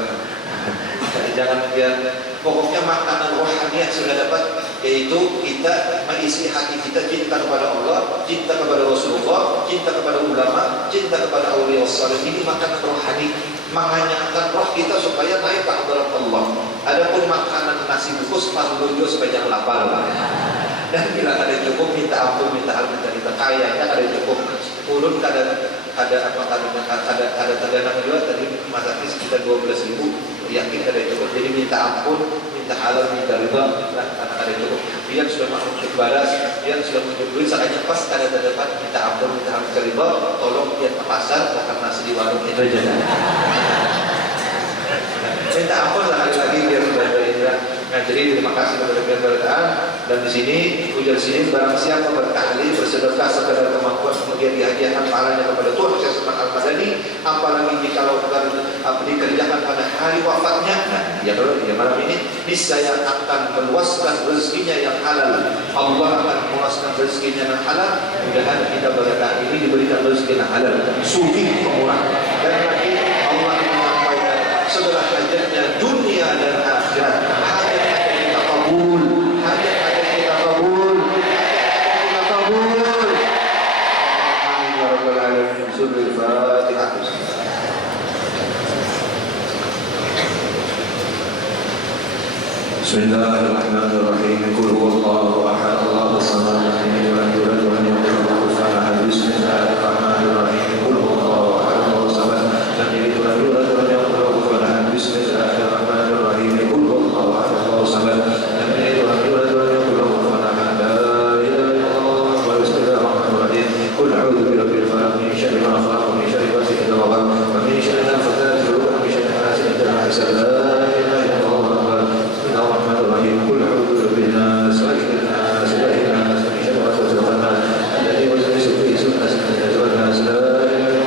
Jangan biar, pokoknya makanan rohaniah sudah dapat, yaitu kita mengisi hati kita cinta kepada Allah, cinta kepada Rasulullah, cinta kepada ulama, cinta kepada auliya salih. Ini makanan rohani, menganyangkan roh kita supaya naik ke hadirat Allah. Adapun makanan nasi bungkus parlojo supaya jangan lapar. Dan bila ada cukup, minta ampun, minta kayaknya ada cukup. Ulun ada terdanang juga tadi masaknya sekitar 12.000, yakin ada cukup. Jadi minta ampun, minta halal, minta riba, karena ada cukup. Dia sudah masuk baras, dia sudah menunjuk duit, sakanya pas ada terdapat, minta ampun, minta halal, minta riba, tolong dia ke pasar, makan nasi di warung itu aja. Minta ampun lagi biar berdoa. Nah, jadi terima kasih kepada keberkataan. Dan di sini ujar sini barang siapa bertahlil, bersedekah sekadar kemampuan, kemudian dihadiahkan pahalanya kepada Tuhan Syekh Saman Al-Madani, apalagi jikalau dikerjakan pada hari wafatnya, nah ya kalau dia malam ini niscaya akan meluaskan rezekinya yang halal. Allah akan meluaskan rezekinya yang halal. Mudah-mudahan kita berkah ini diberikan rezeki yang halal, sufi pemurah, dan lagi Allah menyampaikan segala hajatnya dunia dan akhirat. Bismillahirrahmanirrahim. Qul huwallahu ahad, Allahus samad, lam yalid walam yulad walam yakul lahu kufuwan ahad. Bismillahirrahmanirrahim. Qul huwallahu ahad, Allahus samad, lam yalid walam yulad walam yakul lahu kufuwan ahad. Bismillahirrahmanirrahim. Qul huwallahu ahad, Allahus samad, lam yalid walam yulad walam yakul lahu kufuwan ahad. La ilaha illallah. Bismillahirrahmanirrahim. Qul a'udzu birabbil falaq, min syarri ma khalaq, min syarri ghasiqin idza waqab, wa min syarri nafathati fil 'uqad, min syarri hasidin idza hasad. La ilaha illallah. Bismillahirrahmanirrahim. Qul a'udzu birabbin nas, malikin nas, ilahin nas, min syarri waswasil khannas, alladzi yuwaswisu fi sudurin nas. La ilaha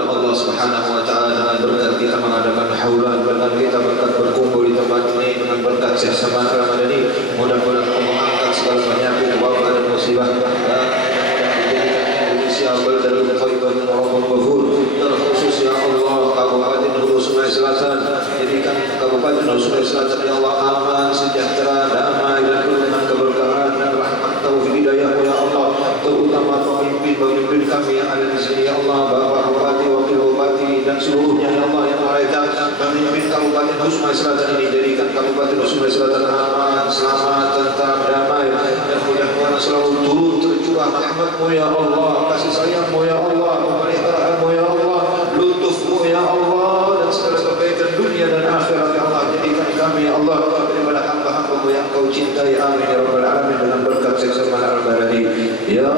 oleh Allah Subhanahu wa taala dengan berkat kita mengadakan haulan, berkat kita berkat berkumpul di tempat ini, dengan berkat Syekh Saman Al-Madani, mudah-mudahan Allah angkat segala penyakit, wabah dan musibah. Indonesia berdarul thayyibah min Rabbul Ghafur, terkhusus ya Allah Kabupaten Hulu Sungai Selatan, jadikan Kabupaten Hulu Sungai Selatan ya Allah aman, sejahtera, damai dan penuh dengan keberkahan dan rahmat taufik hidayah ya Allah, terutama pemimpin kami yang ada di sini ya Allah, Bapak Bupati, Wakil Bupati dan seluruhnya ya Allah yang mereka memimpin Kabupaten Hulu Sungai Selatan ini, jadikan Kabupaten Hulu Sungai Selatan aman, selamat, tentram, damai dan mudah-mudahan selalu turun tercurah rahmat-Mu ya Allah, kasih sayang-Mu ya Allah, pemeliharaanmu ya Allah, lutuf-Mu ya Allah, dan segala kebaikan dunia dan akhirat ya Allah. Jadikan kami ya Allah daripada hamba-hamba-Mu yang Kau cintai, amin ya rabbal alamin, dengan berkat Syekh Saman Al-Madani ya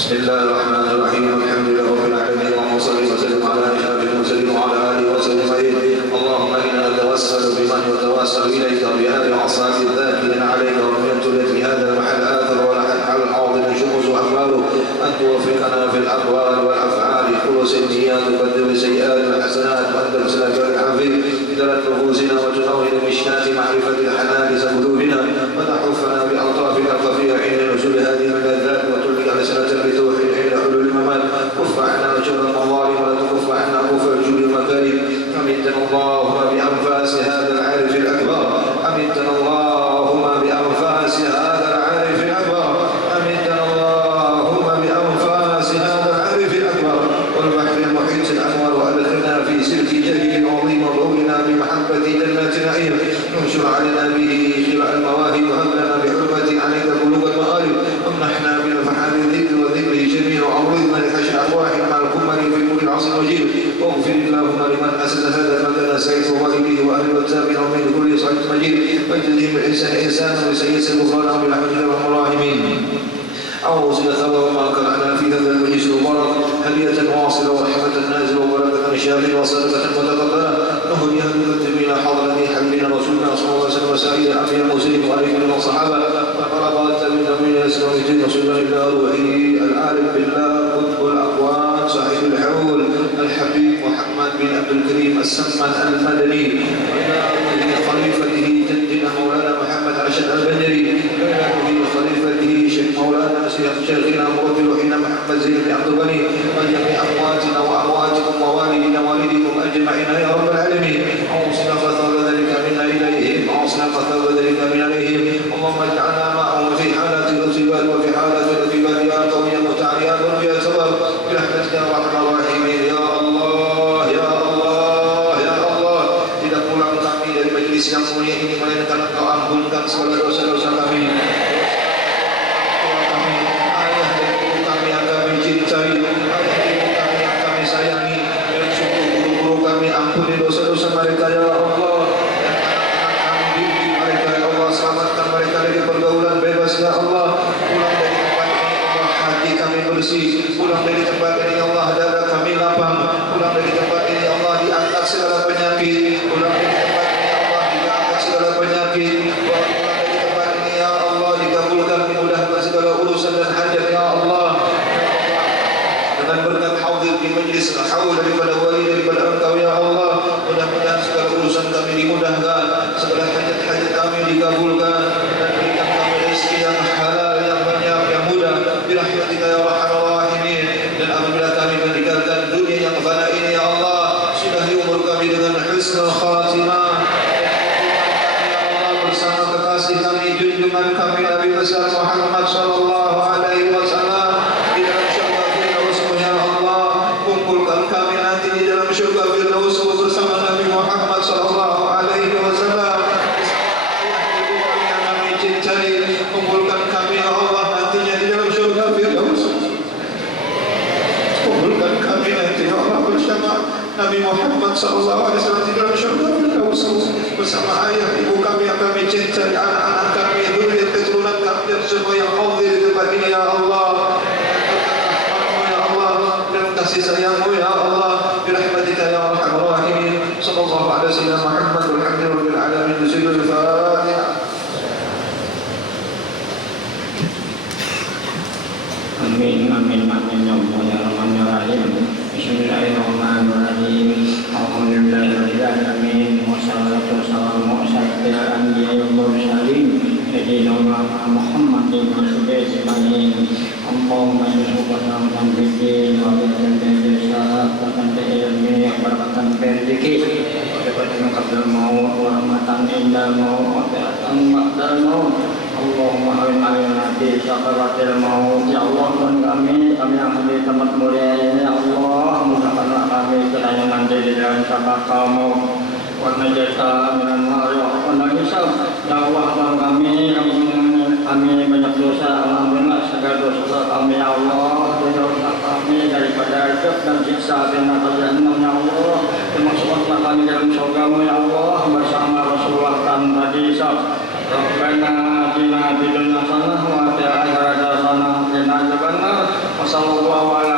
Bismillahirrahmanirrahim. Alhamdulillahirabbil alamin. Allahumma shalli wa sallim ala asyrafil mursalin wa ala alihi wa sahbihi. Allahumma inna natawassalu biman yatawassalu ilayka bi hadhihi al-asati adh-dhakirin 'alayka wa min tulati hadha al-mahal athar wa la hal al-'azim shumuz wa afwaru an tuwaffiqana fil aqwal wal af'al khulus an-niyyat wa qaddim sayyi'at wal hasanat wa anta salatu al-'afif darat nufusina wa tunawwir mishkat ma'rifati al-halal sabuluna wa tahufana bi altafika al-khafiyya 'inda nuzul hadhihi al-ladhat wa tulika hasanatan بتوحيد عند حلول الممات كف عنا شر المظالم ولا تكف عنا كفر جود المكارم أمتنا اللهم بأنفاس هذا العارف الأكبر أمتنا اللهم بأنفاس هذا العارف الأكبر أمتنا اللهم بأنفاس هذا العارف الأكبر والبحر المحيط الأنوار وأدخلنا في سلك جليل عظيم وضوئنا بمحبة جنات نعيم انشر علينا به خير المواهب وهب لنا بحرمة عليك بلوغ المآرب وامنحنا بنفحات الذكر وذكره جميع وأمرنا لحشر أرواح مع الكمل في كل عصر وجيل واغفر اللهم لمن أسس هذا المكان سعيد ووالده وأهل والتابعين ومن كل صعيد مجيد واجزهم بالإحسان إحسانا وسيئة الغفران برحمتك يا أرحم الراحمين. أوصل ثواب ما قرأنا في هذا المجلس المبارك هدية واصلة ورحمة نازلة وبركة شاملة وصدقة متقبلة نهديها نقدم إلى حضرة حبيبنا رسولنا صلى الله عليه وسلم وسائر الأنبياء المرسلين وعليهم من الصحابة وقرابات من من يسلم الدين وصلى إلى روحه العالم بالله قطب الأقوام صاحب الحول الحبيب محمد بن عبد الكريم السمان المدني وإلى روحه خليفته جدنا مولانا محمد رشد البدري وإلى روحه خليفته شيخ مولانا شيخنا مربي روحنا محمد زين بن عبد الغني وجميع أمواتنا وأمواتكم ووالدنا والديكم أجمعين يا رب العالمين. أوصنا فثاب ذلك منا إليهم أوصنا فثاب ذلك منا إليهم. اللهم اجعلنا معهم في حالات الارتباط وفي حالات الارتباط يا قوي متعاليات ويا ثواب برحمتك يا أرحم الراحمين يا الله يا الله ya Allah. Tidak pulang kami dari majlis yang mulia ini melainkan Engkau ampunkan segala dosa-dosa kami. Ampuni dosa-dosa mereka ya Allah, dan anak-anak kami didik mereka ya Allah, selamatkan mereka dari pergaulan bebas ya Allah. Pulang dari tempat ini Allah, hati kami bersih. Pulang dari tempat ini Allah, dada kami lapang. Pulang dari tempat ini Allah, diangkat segala penyakit. Pulang dari tempat ini Allah, diangkat segala penyakit. Pulang dari tempat ini ya Allah, dikabulkan dimudahkan segala urusan dan hajat ya Allah. Dengan berkat hadir di majlis haul daripada wali daripada Engkau ya Allah, mudah-mudahan segala urusan kami dimudahkan, segala hajat-hajat kami dikabulkan, dan berikan kami rezeki yang halal, yang banyak, yang mudah birahmatika ya arhamar rahimin. Dan apabila kami meninggalkan dunia yang fana ini ya Allah, sudahi umur kami dengan husnul khatimah, ya Allah, bersama kekasih kami, junjungan kami Nabi besar Muhammad sallallahu alaihi wasallam di dalam syurga Firdaus ya Allah. Kumpulkan kami nanti di dalam syurga Firdaus bersama Nabi Muhammad sallallahu alaihi wasallam bersama ayah ibu kami yang kami cintai. Kumpulkan kami ya Allah nantinya di dalam syurga Firdaus. Kumpulkan kami nanti ya Allah bersama Nabi Muhammad sallallahu alaihi wasallam di dalam syurga Firdaus bersama ayah ibu kami yang kami cintai, anak-anak kami, zuriat keturunan kami dan semua yang hadir di tempat ini ya Allah. Kasih sayangmu ya Allah birahmatika ya arhamar rahimin. Sallallahu alaihi wasallam Muhammad walhamdulillahil alamin. Bismillahil Fatihah. Amin amin amin ya Allah ya Rahman ya Rahim. Bismillahirrahmanirrahim. Alhamdulillahirabbil alamin. Wassalatu wassalamu ala asyrofil anbiya'i wal mursalin sayyidina Muhammadin wa alihi Allahumma subhanahu wa ta'ala wa barakatan ilmi wa barakatan rizqi wa barakatan qabla maut wa rahmatan inda maut wa barakatan ba'da maut. Allahumma hawin di sakaratil maut ya Allah. Tuhan kami yang hadir di tempat mulia ini ya Allah, mudahkanlah kami kiranya nanti di dalam sabakal maut wa najata minan nar wa najisab ya Allah. Tuhan kami banyak dosa, alhamdulillah segala dosa kami ya Allah, dosa kami daripada azab dan siksa api neraka jahanam ya Allah. Termasuklah kami dalam surgamu ya Allah bersama Rasulullah tanpa hisab. Rabbana atina fid dunya hasanah wa fil akhirati hasanah wa qina adzabannar. sallallahu alaihi